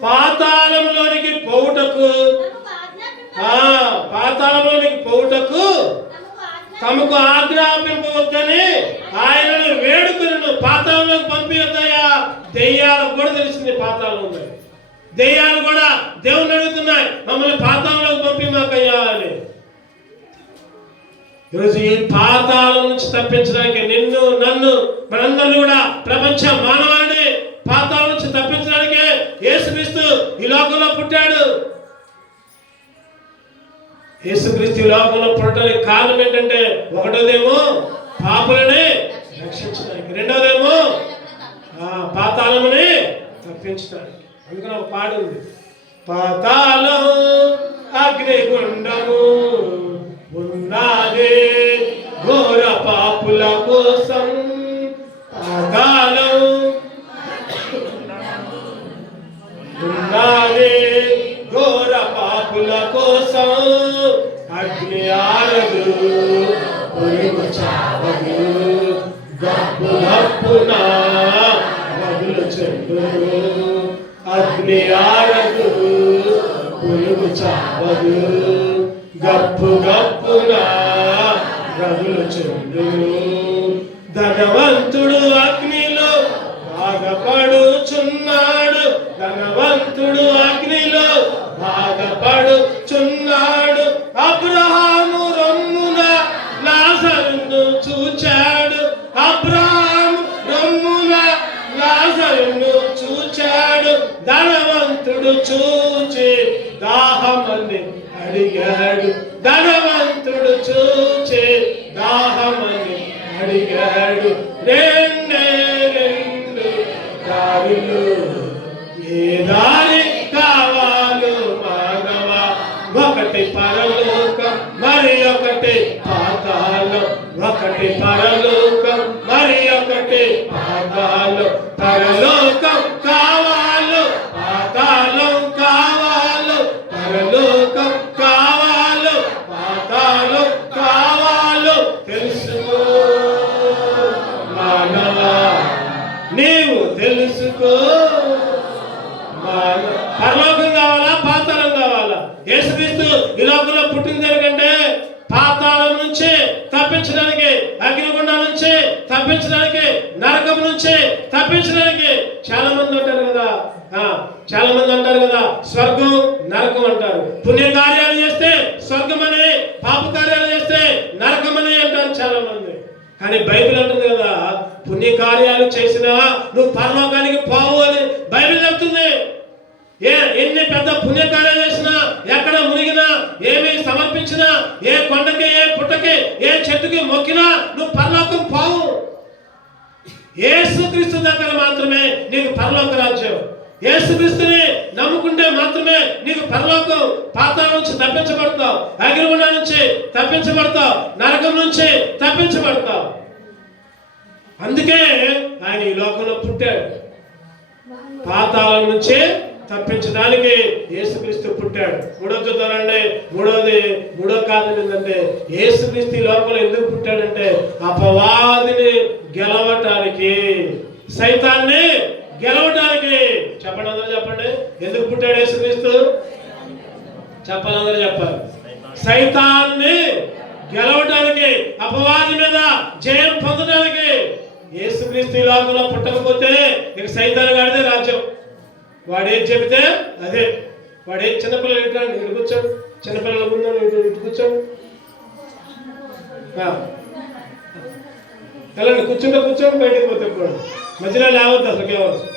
పాతాళంలోనికి పోవుటకు తమకు ఆజ్ఞాపింపవద్దని ఆయనను వేడుకలను పాతాళంలోకి పంపివద్దయా. దెయ్యాలకు కూడా తెలిసింది పాతాళం ఉందని. దెయ్యాలు కూడా దేవుని అడుగుతున్నాయి, మమ్మల్ని పాతాళంలోకి పంపి మాకయ్యా అని. ఈరోజు ఈ పాతాళం నుంచి తప్పించడానికి నిన్ను నన్ను మనందరినీ కూడా ప్రపంచ మానవాన్ని పాతాళం నుంచి తప్పించడానికి యేసుక్రీస్తు ఈ లోకంలో పుట్టాడు. యేసుక్రీస్తు ఈ లోకంలో పుట్టడానికి కారణం ఏంటంటే, ఒకటోదేమో పాపులని రక్షించడానికి, రెండోదేమో పాతాళముని తప్పించడానికి. అందుకని ఒక పాట ఉంది, పాతాళం అగ్నిగుండము ఉన్నది ఘోర పాపుల కోసం, పాతాళం ఉన్నది ఘోర పాపుల కోసం, అగ్ని ఆరదు పొరుగు చావదు, గప్పు గప్పున రగులు చెందును, అగ్ని ఆరదు పొరుగు చావదు, గప్పు గప్పున రగులు చెందును. ధనవంతుడు అగ్నిలో బాధపడుచున్నాడు, ధనవంతుడు అగ్నిలో బాధపడుచున్నాడు. అబ్రహాము రొమ్మున లాజరును చూచాడు, అబ్రహాము రొమ్మున లాజరును చూచాడు. ధనవంతుడు చూచి దాహమని అడిగాడు, ధనవంతుడు చూచి దాహమని అడిగాడు. రెండే రెండు దారులు, ఏ దారి కావాలో మానవ, ఒకటి పరలోకం మరి ఒకటి పాతాళం, ఒకటి పరలోకం మరి ఒకటి పాతాళం. పరలోకం కావాలో పాతాళం కావాలో, పరలోకం కావాలో పాతాళం కావాలో తెలుసుకో మానవా, నీవు తెలుసుకో. పరలోకం కావాలా పాతాళం కావాలా? యేసుక్రీస్తు ఈ లోకంలో పుట్టిన ఎందుకంటే పాతాళం నుంచి తప్పించడానికి, అగ్నిగుండం నుంచి తప్పించడానికి, నరకం నుంచి తప్పించడానికి. చాలా మంది అంటారు కదా, చాలా మంది అంటారు కదా, స్వర్గం నరకం అంటారు. పుణ్య కార్యాలు చేస్తే స్వర్గం అని, పాప కార్యాలు చేస్తే నరకం అని అంటారు చాలా మంది. కానీ బైబిల్ అంటుంది కదా, పుణ్య కార్యాలు చేసినా నువ్వు పరలోకానికి పోవు అని బైబిల్ చెప్తుంది. ఎన్ని పెద్ద పుణ్యకార్యాలు చేసినా, ఎక్కడ మునిగినా, ఏమి సమర్పించినా, ఏ కొండకి ఏ పుట్టకి ఏ చెట్టుకి మొక్కినా నువ్వు పరలోకం పోవు. యేసుక్రీస్తు దగ్గర మాత్రమే నీకు పరలోక రాజ్యం. యేసుక్రీస్తుని నమ్ముకుంటే మాత్రమే నీకు పరలోకం. పాతాళం నుంచి తప్పించబడతావు, అగ్నిగుండం నుంచి తప్పించబడతావు, నరకం నుంచి తప్పించబడతావు. అందుకే ఆయన ఈ లోకంలో పుట్టాడు, పాతాళం నుంచి తప్పించడానికి యేసుక్రీస్తు పుట్టాడు. మూడో చూద్దానండి, మూడో కారణం ఏంటంటే, యేసుక్రీస్తు ఈ లోకంలో ఎందుకు పుట్టాడంటే అపవాదిని గెలవటానికి, సైతాన్ని గెలవటానికి. చెప్పండి అందరూ చెప్పండి, ఎందుకు పుట్టాడు యేసుక్రీస్తు? చెప్పాలి, అందరూ చెప్పాలి. సైతాన్ని గెలవటానికి, అపవాది మీద జయం పొందడానికి. యేసుక్రీస్తు ఈ లోకంలో పుట్టకపోతే ఇక సైతాన్ గాడిదే రాజ్యం. వాడేం చెబితే అదే. వాడే చిన్నపిల్లలు ఇటు కూర్చోడు, చిన్నపిల్లల ముందు ఇటు కూర్చోడు, వెళ్ళండి, కూర్చోండి, బయటకు పోతే కూడా మధ్యలో లేవద్దు అసలు. కేవలం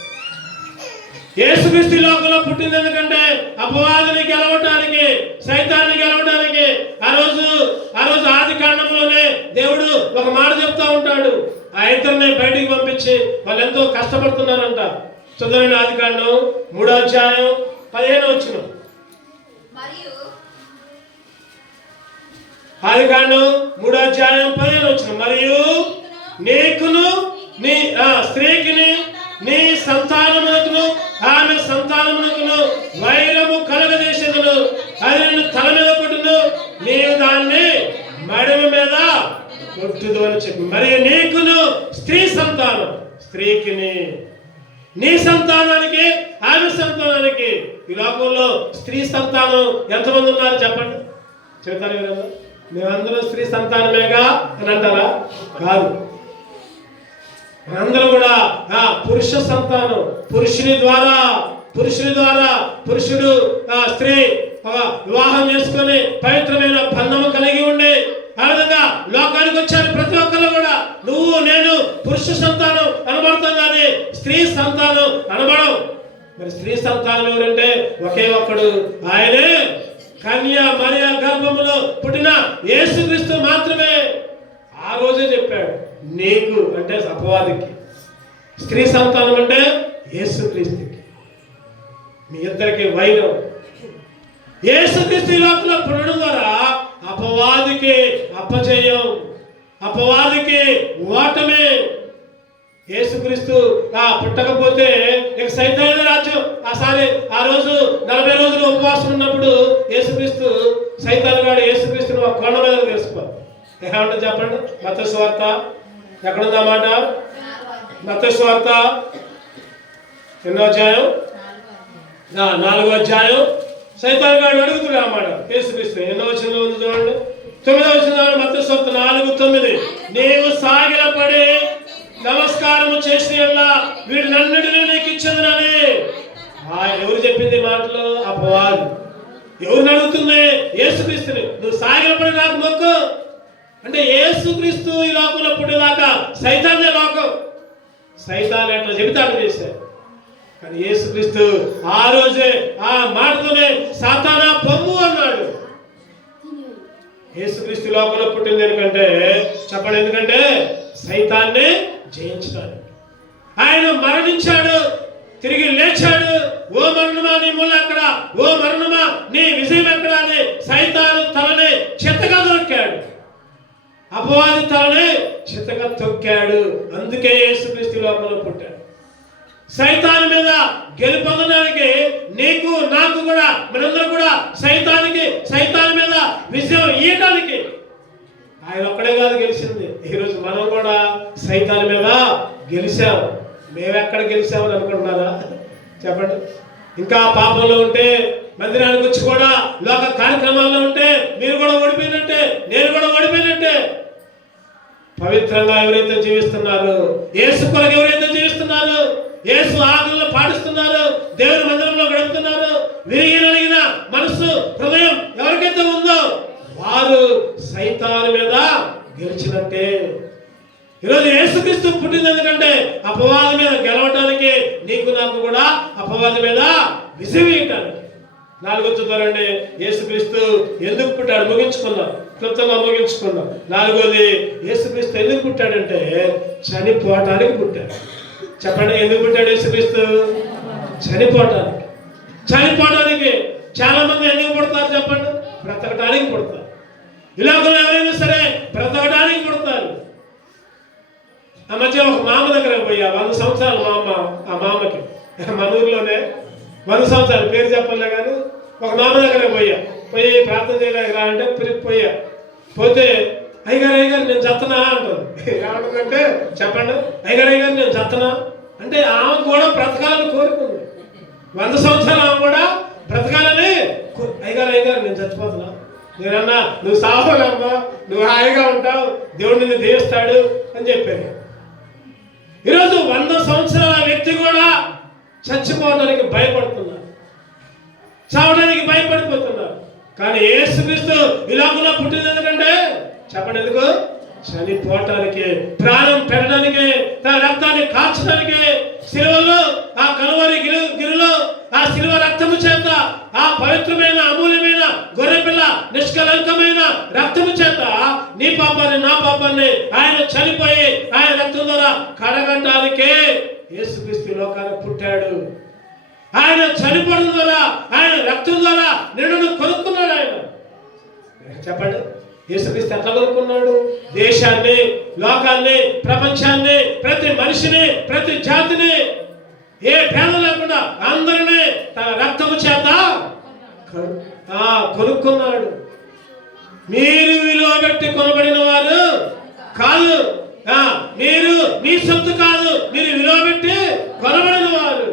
యేసుక్రీస్తు లోకంలో పుట్టింది ఎందుకంటే అపవాదిని గెలవటానికి, సైతాన్ని గెలవటానికి. ఆ రోజు ఆది కాండంలోనే దేవుడు ఒక మాట చెప్తా ఉంటాడు. ఆ ఇద్దరిని బయటికి పంపించి వాళ్ళు ఎంతో కష్టపడుతున్నారంట. చదవండి, ఆది కాండం 3వ అధ్యాయం 15వ వచనం. ఆది కాండం 3వ అధ్యాయం 15వ వచనం. మరియు నీకును నీ స్త్రీకిని నీ సంతానమునకును ఆమె సంతానమునకును వైరము కలగజేసేదను, అది నిన్ను తల మీద కొట్టును, నీవు దాన్ని మడమ మీద కొట్టుదు అని చెప్పి. మరియు నీకును స్త్రీ సంతానం, స్త్రీకిని, నీ సంతానానికి ఆమె సంతానానికి. ఈ లోకంలో స్త్రీ సంతానం ఎంతమంది ఉన్నారు చెప్పండి? చెప్తాను కదా, మేమందరం స్త్రీ సంతానమేగా అని అంటారా? కాదు, అందరూ కూడా పురుష సంతానం. పురుషుని ద్వారా పురుషుని ద్వారా పురుషుడు స్త్రీ వివాహం చేసుకొని పవిత్రమైన బంధము కలిగి ఉండి ఆ విధంగా లోకానికి వచ్చారు. ప్రతి ఒక్కరు కూడా నువ్వు నేను పురుష సంతానం అనబడతాం కానీ స్త్రీ సంతానం అనబడం. మరి స్త్రీ సంతానం ఎవరంటే ఒకే ఒక్కడు, ఆయనే కన్యా మరియా గర్భములో పుట్టిన యేసుక్రీస్తు మాత్రమే. ఆ రోజే చెప్పాడు, నీకు అంటే అపవాదికి, స్త్రీ సంతానం అంటే యేసుక్రీస్తుకి, మీ ఇద్దరికి వైరం. యేసుక్రీస్తు లోపల పుట్టడం ద్వారా అపవాదికి అపజయం, అపవాదికి ఓటమే. యేసుక్రీస్తు పుట్టకపోతే ఇక సైతాను రాజ్యం. ఆ రోజు 40 రోజులు ఉపవాసం ఉన్నప్పుడు యేసుక్రీస్తు సైతాను గాడు యేసుక్రీస్తుని ఒక కొండ మీద తెలుసుకోవాలి. ఏమంటే చెప్పండి, మత్తయి సువార్త ఎక్కడుందా మాట? మత్తయి సువార్త ఎన్నో అధ్యాయం? 4వ అధ్యాయం. సైతాను గాడు అడుగుతున్నాడు అన్నమాట యేసుక్రీస్తు. ఎన్నో వచనంలో ఉంది చూడండి, 9వ వచనం. మత్తయి సువార్త 4:9. నీవు సాగిలపడి నమస్కారము చేసిన వీడు నన్నుడిని నీకు ఇచ్చేదనని. ఎవరు చెప్పింది మాటలు? అపవాది. ఎవరిని అడుగుతుంది? యేసుక్రీస్తుని. నువ్వు సాగిలపడి నాకు మొక్కు అంటే యేసుక్రీస్తు ఈ లోకంలో పుట్టేదాకా సైతాన్నే లోకం. సైతాన్ ఎట్లా చెబితాడు చేశారు. కానీ యేసుక్రీస్తు ఆ రోజే ఆ మాటతోనే సాతానా పొమ్ము అన్నాడు. యేసుక్రీస్తు లోకంలో పుట్టింది ఎందుకంటే చెప్పండి, ఎందుకంటే సైతాన్ని జయించాడు. ఆయన మరణించాడు, తిరిగి లేచాడు. ఓ మరణమా నీ మూల ఎక్కడ, ఓ మరణమా నీ విజయం ఎక్కడ అని సైతాను తలని చెత్తగా దొరికాడు, అపవాది తలని చెత్తగా తొక్కాడు. అందుకే యేసుక్రీస్తు లోకంలో పుట్టాడు. సైతాను మీద గెలుపొందడానికి నీకు నాకు కూడా, మనందరూ కూడా సైతాను మీద విజయం ఇవ్వడానికి ఆయన ఒక్కడే కాదు గెలిచింది. ఈరోజు మనం కూడా సైతాను మీద గెలిచాము. మేమెక్కడ గెలిచామని అనుకుంటున్నారా? చెప్పండి. ఇంకా పాపంలో ఉంటే, మందిరానికి వచ్చి కూడా లోక కార్యక్రమాల్లో ఉంటే మీరు కూడా ఓడిపోయినట్టే, నేను కూడా ఓడిపోయినట్టే. పవిత్రంగా ఎవరైతే జీవిస్తున్నారు, యేసు కొరకు ఎవరైతే జీవిస్తున్నారు, యేసు ఆజ్ఞలను పాటిస్తున్నారు, దేవుని మందిరంలో గడుపుతున్నారు, విరిగి నలిగిన మనసు హృదయం ఎవరికైతే ఉందో వారు సైతాను మీద గెలిచినట్టే. ఈరోజు యేసుక్రీస్తు పుట్టింది ఎందుకంటే అపవాది మీద గెలవటానికి, నీకు నాకు కూడా అపవాది మీద విజయం ఇవ్వటానికి. 4వ చూద్దారండి, యేసుక్రీస్తు ఎందుకు పుట్టాడు? ముగించుకుందాం, క్లుప్తంగా ముగించుకుందాం. 4వది, యేసుక్రీస్తు ఎందుకు పుట్టాడంటే చనిపోవటానికి పుట్టాడు. చెప్పండి, ఎందుకు పుట్టాడు యేసుక్రీస్తు? చనిపోవటానికి. చనిపోవడానికి. చాలా మంది ఎందుకు పుడతారు చెప్పండి? బ్రతకటానికి పుడతారు. ఇలాగ ఎవరైనా సరే బ్రతకటానికి పుడతారు. ఆ మధ్య ఒక మామ దగ్గర పోయా, 100 సంవత్సరాలు మా అమ్మ. ఆ మామకి మన ఊర్లోనే 100 సంవత్సరాలు, పేరు చెప్పలే కానీ ఒక మామ దగ్గర పోయి ప్రార్థన చేయడానికి రా అంటే పోతే అయ్యగారు నేను చత్తనా అంటుంది. ఏమంటుందంటే చెప్పండి, అయ్యగారు నేను చత్తనా అంటే ఆమె కూడా బ్రతకాలని కోరుకుంది. 100 సంవత్సరాలు ఆమె కూడా బ్రతకాలని. అయ్యగారు నేను చచ్చిపోతున్నా. నేనన్నా నువ్వు సావాలమ్మా, నువ్వు హాయిగా ఉంటావు, దేవుడు నిన్ను దీవిస్తాడు అని చెప్పాను. ఈరోజు 100 సంవత్సరాల వ్యక్తి కూడా చచ్చిపోవడానికి భయపడుతున్నారు, చావడానికి భయపడిపోతున్నారు. కానీ యేసుక్రీస్తు ఈ లోకంలో పుట్టింది ఎందుకంటే చెప్పండి, ఎందుకు? చనిపోవటానికి, ప్రాణం పెట్టడానికి, తన రక్తాన్ని కాల్చడానికి. శిలువలో ఆ కలువరి గిరిలో ఆ శిలువ రక్తము చేత, ఆ పవిత్రమైన అమూల్యమైన గొర్రెపిల్ల నిష్కలంకమైన రక్తము చేత నీ పాపాన్ని నా పాపాన్ని ఆయన చనిపోయి ఆయన రక్తం ద్వారా కడగటానికే యేసుక్రీస్తు లోకానికి పుట్టాడు. ఆయన చనిపోవడం ద్వారా, ఆయన రక్తం ద్వారా నిన్ను కొనుక్కున్నాడు. ఆయన చెప్పండి, యేసుక్రీస్తు ఎట్లా కొనుక్కున్నాడు? దేశాన్ని, లోకాన్ని, ప్రపంచాన్ని, ప్రతి మనిషిని, ప్రతి జాతిని, ఏ భేదం లేకుండా అందరినీ తన రక్తము చేత కొనుక్కున్నాడు. మీరు విలువ పెట్టి కొనబడిన వారు కాదు, మీరు మీ సొత్తు కాదు, మీరు విలువ పెట్టి కొనబడిన వారు.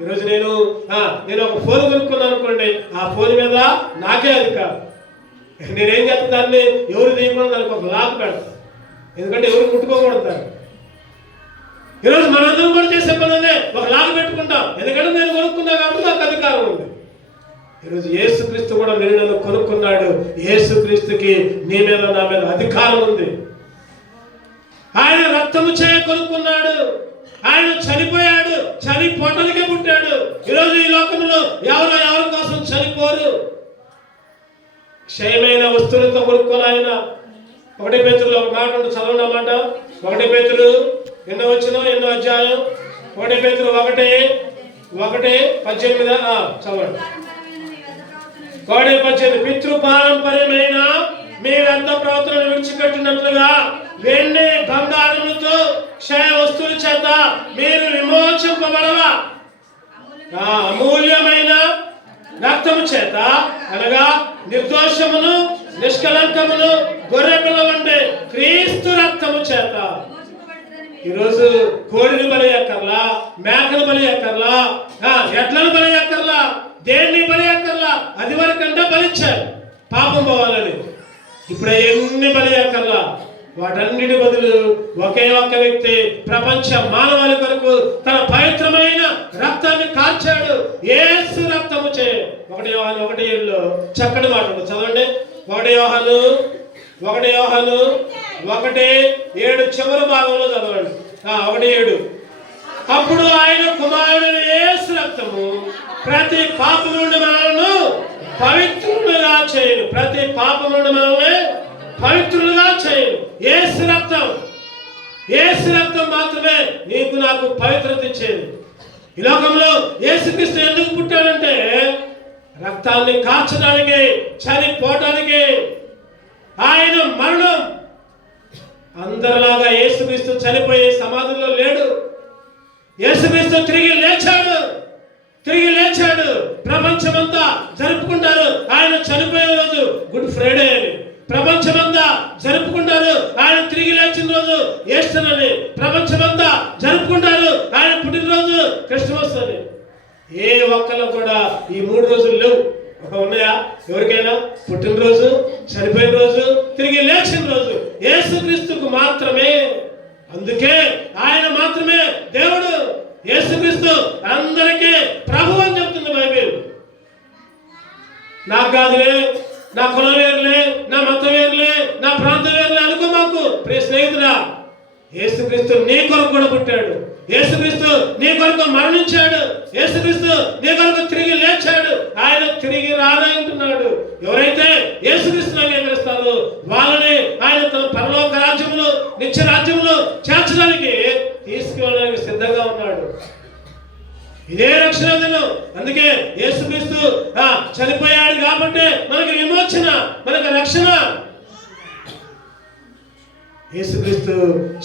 ఈరోజు నేను ఒక ఫోన్ కొనుక్కున్నాను అనుకోండి, ఆ ఫోన్ మీద నాకే అధికారం. నేనేం చేస్తాను, దాన్ని ఎవరు తీయకుండా దానికి ఒక లాక్ పెడతాను. ఎందుకంటే ఎవరు ముట్టుకోకూడదు. ఈరోజు మనందరం కూడా చేసే పని అదే, ఒకలాగా పెట్టుకుంటాం. ఎందుకంటే నేను కొనుక్కున్నా కాబట్టి నాకు అధికారం ఉంది. ఈరోజు యేసుక్రీస్తు కూడా నేను నన్ను కొనుక్కున్నాడు. యేసుక్రీస్తుకి నీ మీద నా మీద అధికారం ఉంది. ఆయన రక్తము చేయ కొనుక్కున్నాడు. ఆయన చనిపోయాడు, చనిపోవటానికే పుట్టాడు. ఈరోజు ఈ లోకంలో ఎవరి కోసం చనిపోరు. క్షయమైన వస్తువులతో కొనుక్కోను ఆయన. 1 పేతురులో ఒక మాట ఉంటుంది, చదవనమాట. 1 పేతురు ఎన్నో అధ్యాయం, 1 పేతురు 1:18 చదవండి. 1:18 పితృపారంపర్యమైన మీ వ్యర్థ ప్రవర్తనను విడిచిపెట్టినట్లుగా వెండి బంగారములతో క్షయ వస్తువుల చేత మీరు విమోచింపబడవా, అమూల్యమైన రక్తము చేత అనగా నిర్దోషమును నిష్కలంకమును గొర్రె పిల్ల వంటి క్రీస్తు రక్తము చేత. ఈరోజు కోడిని బలి అక్కర్లా, మేకను బలి అక్కర్లా, ఎడ్లను బలి అక్కర్లా, దేన్ని బలి అక్కర్లా. అది వరకంటే బలిచ్చారు పాపం పోవాలని. ఇప్పుడు ఎన్ని బలి అక్కర్లా. వాటన్నిటి బదులు ఒకే ఒక్క వ్యక్తి ప్రపంచ మానవాళి కొరకు తన పవిత్రమైన రక్తాన్ని కార్చాడు. యేసు రక్తము చే. 1 యోహాను 1:7 చక్కటి మాట ఉంది, చదవండి. 1 యోహాను 1:7 చివరి భాగంలో చదవండి. 1:7 అప్పుడు ఆయన కుమారుడు యేసు రక్తము ప్రతి పాపం నుండి మనల్ని పవిత్రులుగా చేయను. ప్రతి పాపం నుండి మనల్ని పవిత్రులుగా చేయను. యేసు రక్తం మాత్రమే నీకు నాకు పవిత్రత ఇచ్చేది. ఈ లోకంలో యేసుక్రీస్తు ఎందుకు పుట్టాడంటే రక్తాన్ని కార్చడానికి, చనిపోవటానికి. ఆయన మరణం అందరిలాగా యేసుక్రీస్తు చనిపోయి సమాధుల్లో లేడు. యేసుక్రీస్తు తిరిగి లేచాడు. ప్రపంచమంతా జరుపుకుంటారు ఆయన చనిపోయే రోజు గుడ్ ఫ్రైడే అని. ప్రపంచమంతా జరుపుకుంటారు ఆయన తిరిగి లేచిన రోజు ఈస్టర్ అని. ప్రపంచమంతా జరుపుకుంటారు ఆయన పుట్టినరోజు క్రిస్మస్ అని. ఏ ఒక్కళ్ళు కూడా ఈ 3 రోజులు లేవు. ఉన్నాయా ఎవరికైనా? పుట్టినరోజు, చనిపోయిన రోజు, తిరిగి లేచిన రోజు యేసుక్రీస్తుకు మాత్రమే. అందుకే ఆయన మాత్రమే దేవుడు. యేసుక్రీస్తు అందరికీ ప్రభువు అని చెప్తుంది బైబిల్. నాకు కాదులే, నా కులం వేరులే, నా మతం వేరులే, నా ప్రాంతం వేరులే అనుకో మాకు. ప్రియ స్నేహితుడా, యేసుక్రీస్తు నీ కొరకు కూడా పుట్టాడు. యేసుక్రీస్తు నీ కొరకు మరణించాడు. యేసుక్రీస్తు నీ కొరకు తిరిగి లేచాడు. ఆయన తిరిగి రానంటున్నాడు. ఎవరైతే యేసుక్రీస్తుని అంగీకరిస్తారో వాళ్ళని ఆయన తన పరలోక రాజ్యములో, నిత్య రాజ్యములో చేర్చడానికి తీసుకెళ్ళడానికి సిద్ధంగా ఉన్నాడు. ఇదే రక్షణ దినం. అందుకే యేసుక్రీస్తు చనిపోయాడు కాబట్టి మనకు విమోచన, మనకు రక్షణ. యేసుక్రీస్తు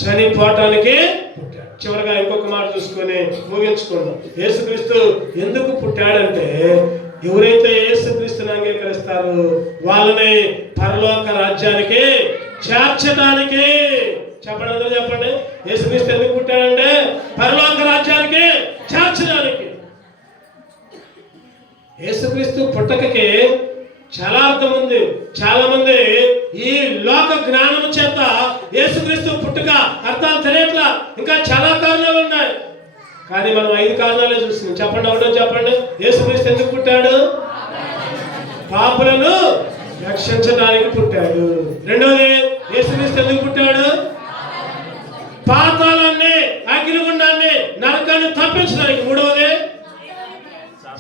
చనిపోవటానికి పుట్టాడు. చివరిగా ఇంకొక మాట చూసుకొని ముగించుకున్నాం. యేసుక్రీస్తు ఎందుకు పుట్టాడంటే ఎవరైతే యేసుక్రీస్తుని అంగీకరిస్తారో వాళ్ళని పరలోక రాజ్యానికి చేర్చడానికి. చెప్పండి, అందరూ చెప్పండి. యేసుక్రీస్తు ఎందుకు పుట్టాడంటే పరలోక రాజ్యానికి చేర్చడానికి. యేసుక్రీస్తు పుట్టకకి చాలా అర్థం ఉంది. చాలా మంది ఈ లోక జ్ఞానం చేత యేసుక్రీస్తు పుట్టుక అర్థాలు తెలియట్లా. ఇంకా చాలా కారణాలు ఉన్నాయి, కానీ మనం 5 కారణాలే చూస్తున్నాం. చెప్పండి, ఒకటో చెప్పండి. యేసుక్రీస్తు ఎందుకు పుట్టాడు? పాపులను రక్షించడానికి పుట్టాడు. రెండోది, యేసుక్రీస్తు ఎందుకు పుట్టాడు? పాతాళాన్ని, అగ్నిగుండాన్ని, నరకాన్ని తప్పించడానికి. మూడవది,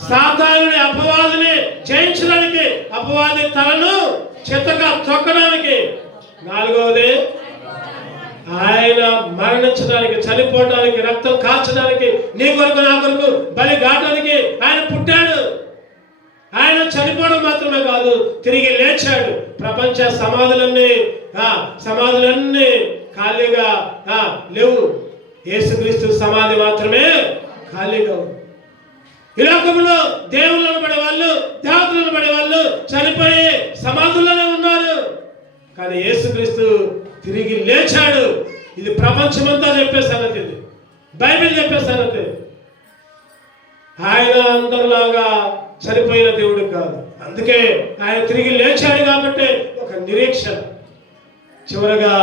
సాతానుని, అపవాదిని జయించడానికి, అపవాది తలను చిత్తగా తొక్కడానికి. నాలుగవది, ఆయన మరణించడానికి, చనిపోవడానికి, రక్తం కాల్చడానికి, నీ కొరకు నా కొరకు బలి కావడానికి ఆయన పుట్టాడు. ఆయన చనిపోవడం మాత్రమే కాదు, తిరిగి లేచాడు. ప్రపంచ సమాధులన్నీ ఖాళీగా లేవు. యేసుక్రీస్తు సమాధి మాత్రమే ఖాళీగా ఉంది. ఈ లోకంలో దేవుళ్ళను పడేవాళ్ళు, దేవతలను పడేవాళ్ళు చనిపోయి సమాధుల్లోనే ఉన్నారు. కానీ యేసుక్రీస్తు తిరిగి లేచాడు. ఇది ప్రపంచమంతా చెప్పే సంగతి, ఇది బైబిల్ చెప్పే సంగతి. ఆయన అందరిలాగా చనిపోయిన దేవుడు కాదు. అందుకే ఆయన తిరిగి లేచాడు కాబట్టి ఒక నిరీక్షణ. చివరగా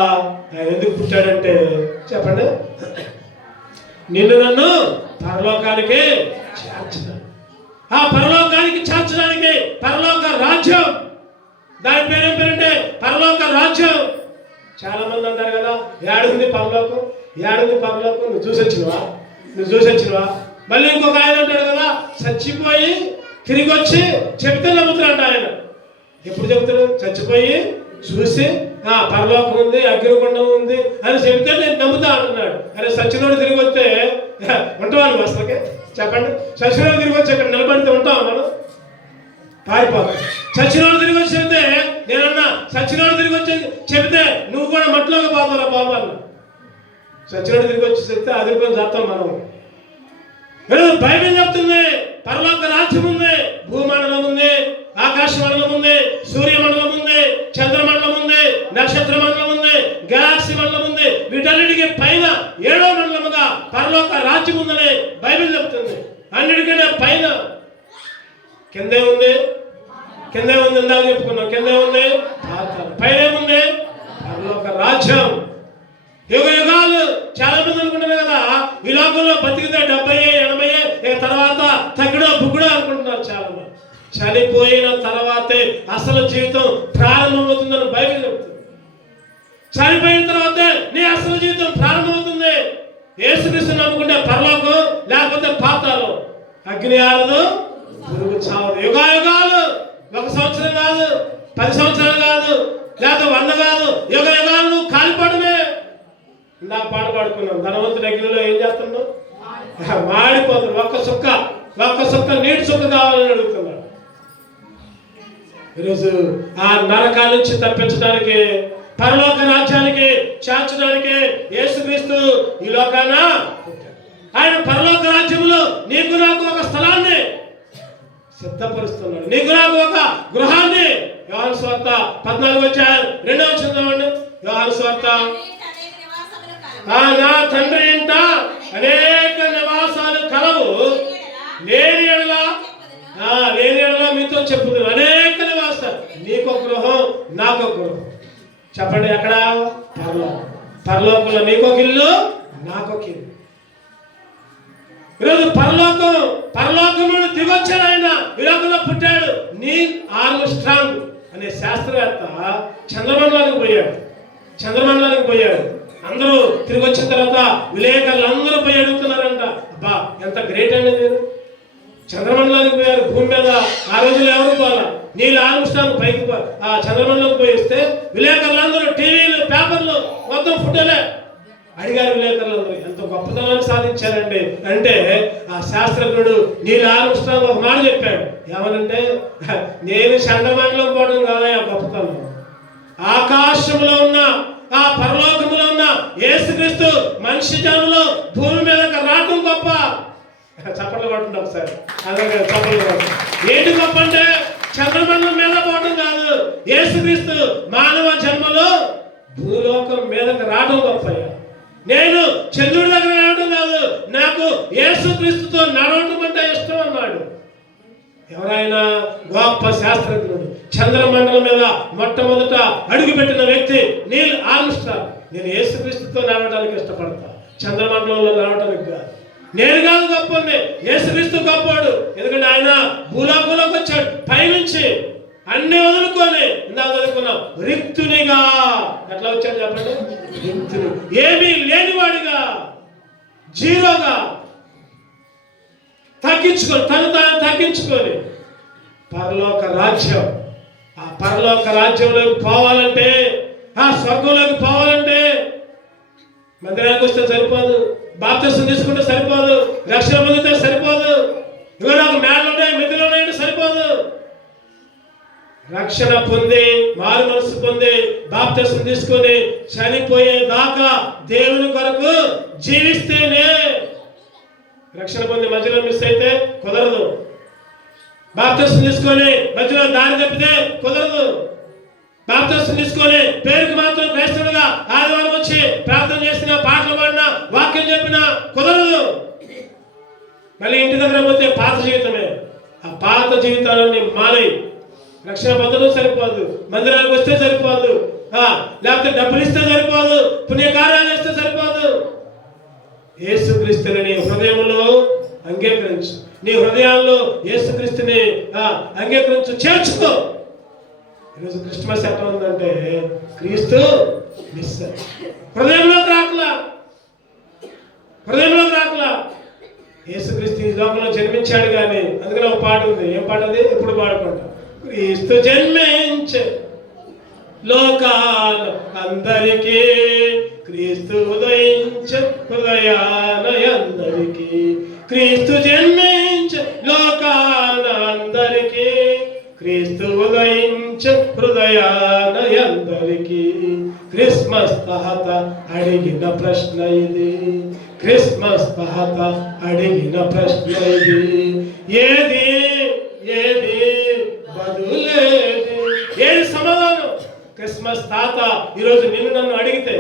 ఆయన ఎందుకు పుట్టాడంటే చెప్పండి, నిన్ను నన్ను పరలోకానికి చేర్చడానికి, ఆ పరలోకానికి చేర్చడానికి పరలోక రాజ్యం, దాని పేరేం పేరంటే పరలోక రాజ్యం. చాలా మంది అంటారు కదా, ఏడుంది పరలోకం, ఏడుంది పరలోకం, నువ్వు చూసొచ్చినవా? మళ్ళీ ఇంకొక ఆయన అంటాడు కదా, చచ్చిపోయి తిరిగి వచ్చి చెప్తే నమ్ముతాడు ఆయన. ఎప్పుడు చెబుతాడు? చచ్చిపోయి చూసి పరలోకం ఉంది, అగ్నిగుండం ఉంది అని చెబితే నేను నమ్ముతా అంటున్నాడు. అరే సచ్చినోడు తిరిగి వస్తే ఉంటావా నువ్వు అసలుకే? చెప్పండి. సచ్చినోడు తిరిగి వచ్చి అక్కడ నిలబడితే ఉంటావా మనం? పారిపోతాం. సచ్చినోడు తిరిగి వచ్చి చెబితే, నేనన్నా సచ్చినోడు తిరిగి వచ్చి చెబితే నువ్వు కూడా మట్టిలోకి పోతారా బాబు అన్న. సచ్చినోడు తిరిగి వచ్చి చెప్తే అదిరిపోయి చేస్తాం మనం. బైబిల్ చెప్తుంది పరలోక రాజ్యం ఉంది, భూమండలం ఉంది, ఆకాశ మండలం ఉంది, సూర్యమండలం ఉంది, చంద్రమండలం ఉంది, నక్షత్ర మండలం ఉంది, గెలాక్సీ మండలం ఉంది. వీటన్నిటికీ పైన 7వ మండలముగా పరలోక రాజ్యం ఉందని బైబిల్ చెప్తుంది. అన్నిటికన్నా పైన కిందే ఉంది, ఇందాక చెప్పుకున్నాం. కిందే ఉంది, పైన ఏముంది? పరలోక రాజ్యం. యుగ యుగాలు చాలా మంది అనుకుంటున్నారు కదా, ఈ లోకంలో బతికితే 70, 80 తర్వాత తగ్గుడో బుగ్గుడో అనుకుంటున్నారు చాలా మంది. చనిపోయిన తర్వాతే అసలు జీవితం ప్రారంభమవుతుందని బైబిల్ చెప్తుంది. చనిపోయిన తర్వాతే నీ అసలు జీవితం ప్రారంభమవుతుంది. యేసుక్రీస్తు నమ్ముకుంటే పరలోకం, లేకపోతే పాతాళం. అగ్ని ఆరదు, పురుగు చావదు. యుగాలు, 1 సంవత్సరం కాదు, 10 సంవత్సరాలు కాదు, లేకపోతే 100 కాదు, యుగాలు నువ్వు కాలిపోవడమే. ఇందాక పాట పాడుకున్నాం, ధనవంతుడు అగ్నిలో ఏం చేస్తున్నావు? మాడిపోతుంది. ఒక్క సుక్క నీటి సుక్క కావాలని అడుగుతున్నాడు. ఈరోజు ఆ నరకాల నుంచి తప్పించడానికి, పరలోక రాజ్యానికి చేర్చడానికి యేసుక్రీస్తు ఈ లోకాన ఆయన పరలోక రాజ్యంలో నీకు నాకు ఒక స్థలాన్ని సిద్ధపరుస్తున్నాడు, నీకు నాకు ఒక గృహాన్ని. యోహాను సువార్త 14:2 యోహాను సువార్త, నా తండ్రి ఇంట అనేక నివాసాలు కలవు, లేని ఎడల మీతో చెప్పుదు. అనేక నివాసాలు, నీకు గృహం, నాకు గృహం. చెప్పండి, ఎక్కడ? పరలోకంలో నీకొక ఇల్లు, నాకొక ఇల్లు. ఈరోజు పరలోకం నుండి దిగొచ్చాడు ఆయన, ఈ లోకంలో పుట్టాడు. నీల్ ఆర్మ్స్ట్రాంగ్ అనే శాస్త్రవేత్త చంద్రమండలానికి పోయాడు. అందరూ తిరిగి వచ్చిన తర్వాత విలేకరులు అందరూ పోయి అడుగుతున్నారంట, అబ్బా ఎంత గ్రేట్ అండి మీరు, చంద్రమండలానికి పోయారు. భూమి మీద ఆ రోజుల్లో ఎవరు పోవాలా? నీళ్ళు ఆర్మ్స్ట్రాంగ్ పైకి ఆ చంద్రమండలానికి పోయిస్తే విలేకరులందరూ టీవీలు, పేపర్లు మొత్తం ఫోటోలే అడిగారు. విలేకరులందరూ ఎంత గొప్పతనాన్ని సాధించారండి అంటే, ఆ శాస్త్రజ్ఞుడు నీళ్ళు ఆర్మ్స్ట్రాంగ్ ఒక మాట చెప్పాడు. ఏమనంటే, నేను చంద్రమండలం పోవడం కాదా గొప్పతనం, ఆకాశంలో ఉన్న, ఆ పరలోకములో ఉన్న యేసుక్రీస్తు మనిషి జన్మలో భూమి మీదకి రావడం గొప్ప. చప్పట్లు కొట్టండి ఒకసారి. ఏంటి గొప్ప అంటే, చంద్రమండలం మీద పోవడం కాదు, యేసుక్రీస్తు మానవ జన్మలో భూలోకం మీదకి రావడం గొప్ప. నేను చంద్రుడి దగ్గర రావడం కాదు, నాకు యేసుక్రీస్తుతో నడవడం అంటే ఇష్టం అన్నాడు. ఎవరైనా గొప్ప శాస్త్రజ్ఞుడు, చంద్రమండలం మీద మొట్టమొదట అడుగుపెట్టిన వ్యక్తి నీల్ ఆర్మ్స్ట్రాంగ్. నేను యేసుక్రీస్తుతో నడవడానికి ఇష్టపడతా, చంద్రమండలంలో నడవడానికి కాదు. నేను కాదు గొప్పండి, యేసుక్రీస్తు గొప్పవాడు. ఎందుకంటే ఆయన భూలోకంలోకి వచ్చాడు, పైనుంచి అన్ని వదులుకొని, ఇందాక వదులుకున్నాం, రిక్తునిగా. ఎట్లా వచ్చాడు చెప్పండి? రిక్తుని, ఏమీ లేనివాడిగా, జీరోగా తను తగ్గించుకొని పరలోక రాజ్యం, ఆ పరలోక రాజ్యంలోకి పోవాలంటే, ఆ స్వర్గంలోకి పోవాలంటే మందిరానికి వస్తే సరిపోదు, బాప్తిసం తీసుకుంటే సరిపోదు, రక్షణ పొందితే సరిపోదు, ఇగో నాకు మేడలు ఉన్నాయి, మిద్దెలు ఉన్నాయంటే సరిపోదు. రక్షణ పొంది, మారు మనసు పొంది, బాప్తిసం తీసుకొని చనిపోయేదాకా దేవుని కొరకు జీవిస్తేనే. రక్షణ పొంది మధ్యలో మిస్ అయితే కుదరదు, బాప్తిసం తీసుకొని మధ్యలో దారి తప్పితే కుదరదు. బాప్తిసం తీసుకొని పేరుకి మాత్రం క్రైస్తవుడుగా ఆదివారం వచ్చి ప్రార్థన చేసిన, పాటలు పాడినా, వాక్యం చెప్పినా కుదరదు. మళ్ళీ ఇంటి దగ్గర పోతే పాత జీవితమే. ఆ పాత జీవితాలన్నీ మానేయి. రక్షణ పొందడం సరిపోదు, మందిరానికి వస్తే సరిపోదు, లేకపోతే డబ్బులు ఇస్తే సరిపోదు, పుణ్యకార్యాలు ఇస్తే సరిపోదు. యేసుక్రీస్తుని నీ హృదయంలో అంగీకరించు. నీ హృదయాల్లో యేసుక్రీస్తుని అంగీకరించు, చేర్చుకో. ఈరోజు క్రిస్మస్ ఎట్లా ఉందంటే క్రీస్తు మిస్ హృదయంలోకి రాకలా. యేసుక్రీస్తు ఈ లోకంలో జన్మించాడు కానీ, అందుకని ఒక పాట ఉంది. ఏం పాట అది? ఎప్పుడు పాడుకుంటా. క్రీస్తు జన్మించే లోకాన అందరికీ, క్రీస్తు ఉదయించే హృదయాన అందరికీ. క్రీస్తు జన్మించే లోకాన అందరికీ, క్రీస్తు ఉదయించే హృదయాన అందరికీ. క్రిస్మస్ తాత అడిగిన ప్రశ్న ఇది, క్రిస్మస్ తాత అడిగిన ప్రశ్న ఇది. ఏది బదులేది, ఏది సమాధానం? క్రిస్మస్ తాత ఈరోజు నిన్ను నన్ను అడిగితే,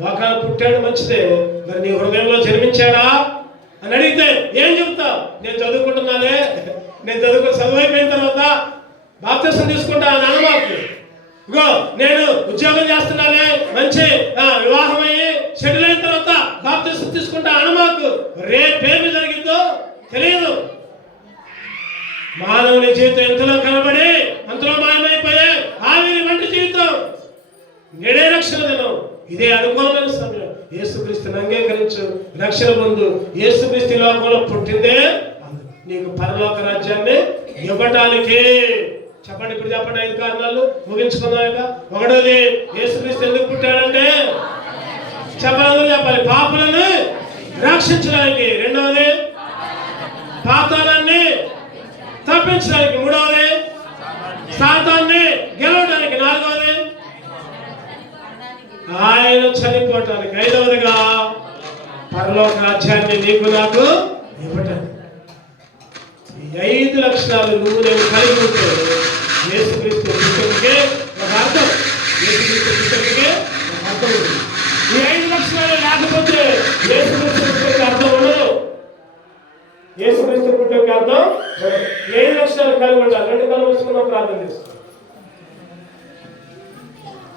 లోకాలు పుట్టాడు మంచిదే, మరి నీ హృదయంలో జన్మించాడా అని అడిగితే ఏం చెప్తా? నేను చదువుకుంటున్నానే, నేను చదువు అయిపోయిన తర్వాత బాప్తిసం తీసుకుంటా అని అనమాకు. ఇగో నేను ఉద్యోగం చేస్తున్నానే, మంచి వివాహం అయ్యి సెటిల్ అయిన తర్వాత బాప్తిసం తీసుకుంటా అనమాకు. రేపేమి జరిగిందో తెలియదు. మానవుని జీవితం ఎంతలో కనబడి అంతలో మాయమైపోయే ఆవిరి వంటి జీవితం. నేడే రక్షణ దినం, ఇదే అనుకోవాలని సమయం. యేసుక్రీస్తుని అంగీకరించు, రక్షణ పొందు. యేసుక్రీస్తు లోకంలో పుట్టిందే నీకు పరలోక రాజ్యాన్ని ఇవ్వటానికి. చెప్పండి, ఇప్పుడు చెప్పండి 5 కారణాలు, ముగించుకుందాక. ఒకటోది, యేసుక్రీస్తు ఎందుకు పుట్టాడంటే చెప్పాలి, పాపులను రక్షించడానికి. రెండవది, పాతాళాన్ని తప్పించడానికి. మూడవది, సాతాన్ని గెలవడానికి. నాలుగవది, ఆయన చనిపోవటానికి. ఐదవదిగా, పరలోక రాజ్యాన్ని నీకు నాకు ఇవ్వటానికి. ఈ 5 లక్షణాలు నువ్వు నేను కలిగి ఉంటే యేసుక్రీస్తు పుట్టుకకే ఒక అర్థం. యేసుక్రీస్తు పుట్టుకకే ఒక అర్థం ఉంది. ఈ 5 లక్షణాలు లేకపోతే యేసుక్రీస్తు పుట్టుకకి అర్థం ఉండదు. యేసుక్రీస్తు పుట్టుకకి అర్థం 7 లక్షణాలు కలిగి ఉండాలి. 2 కళ్ళు మూసుకున్నాం, ప్రార్థన చేసుకో.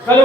కళ్ళు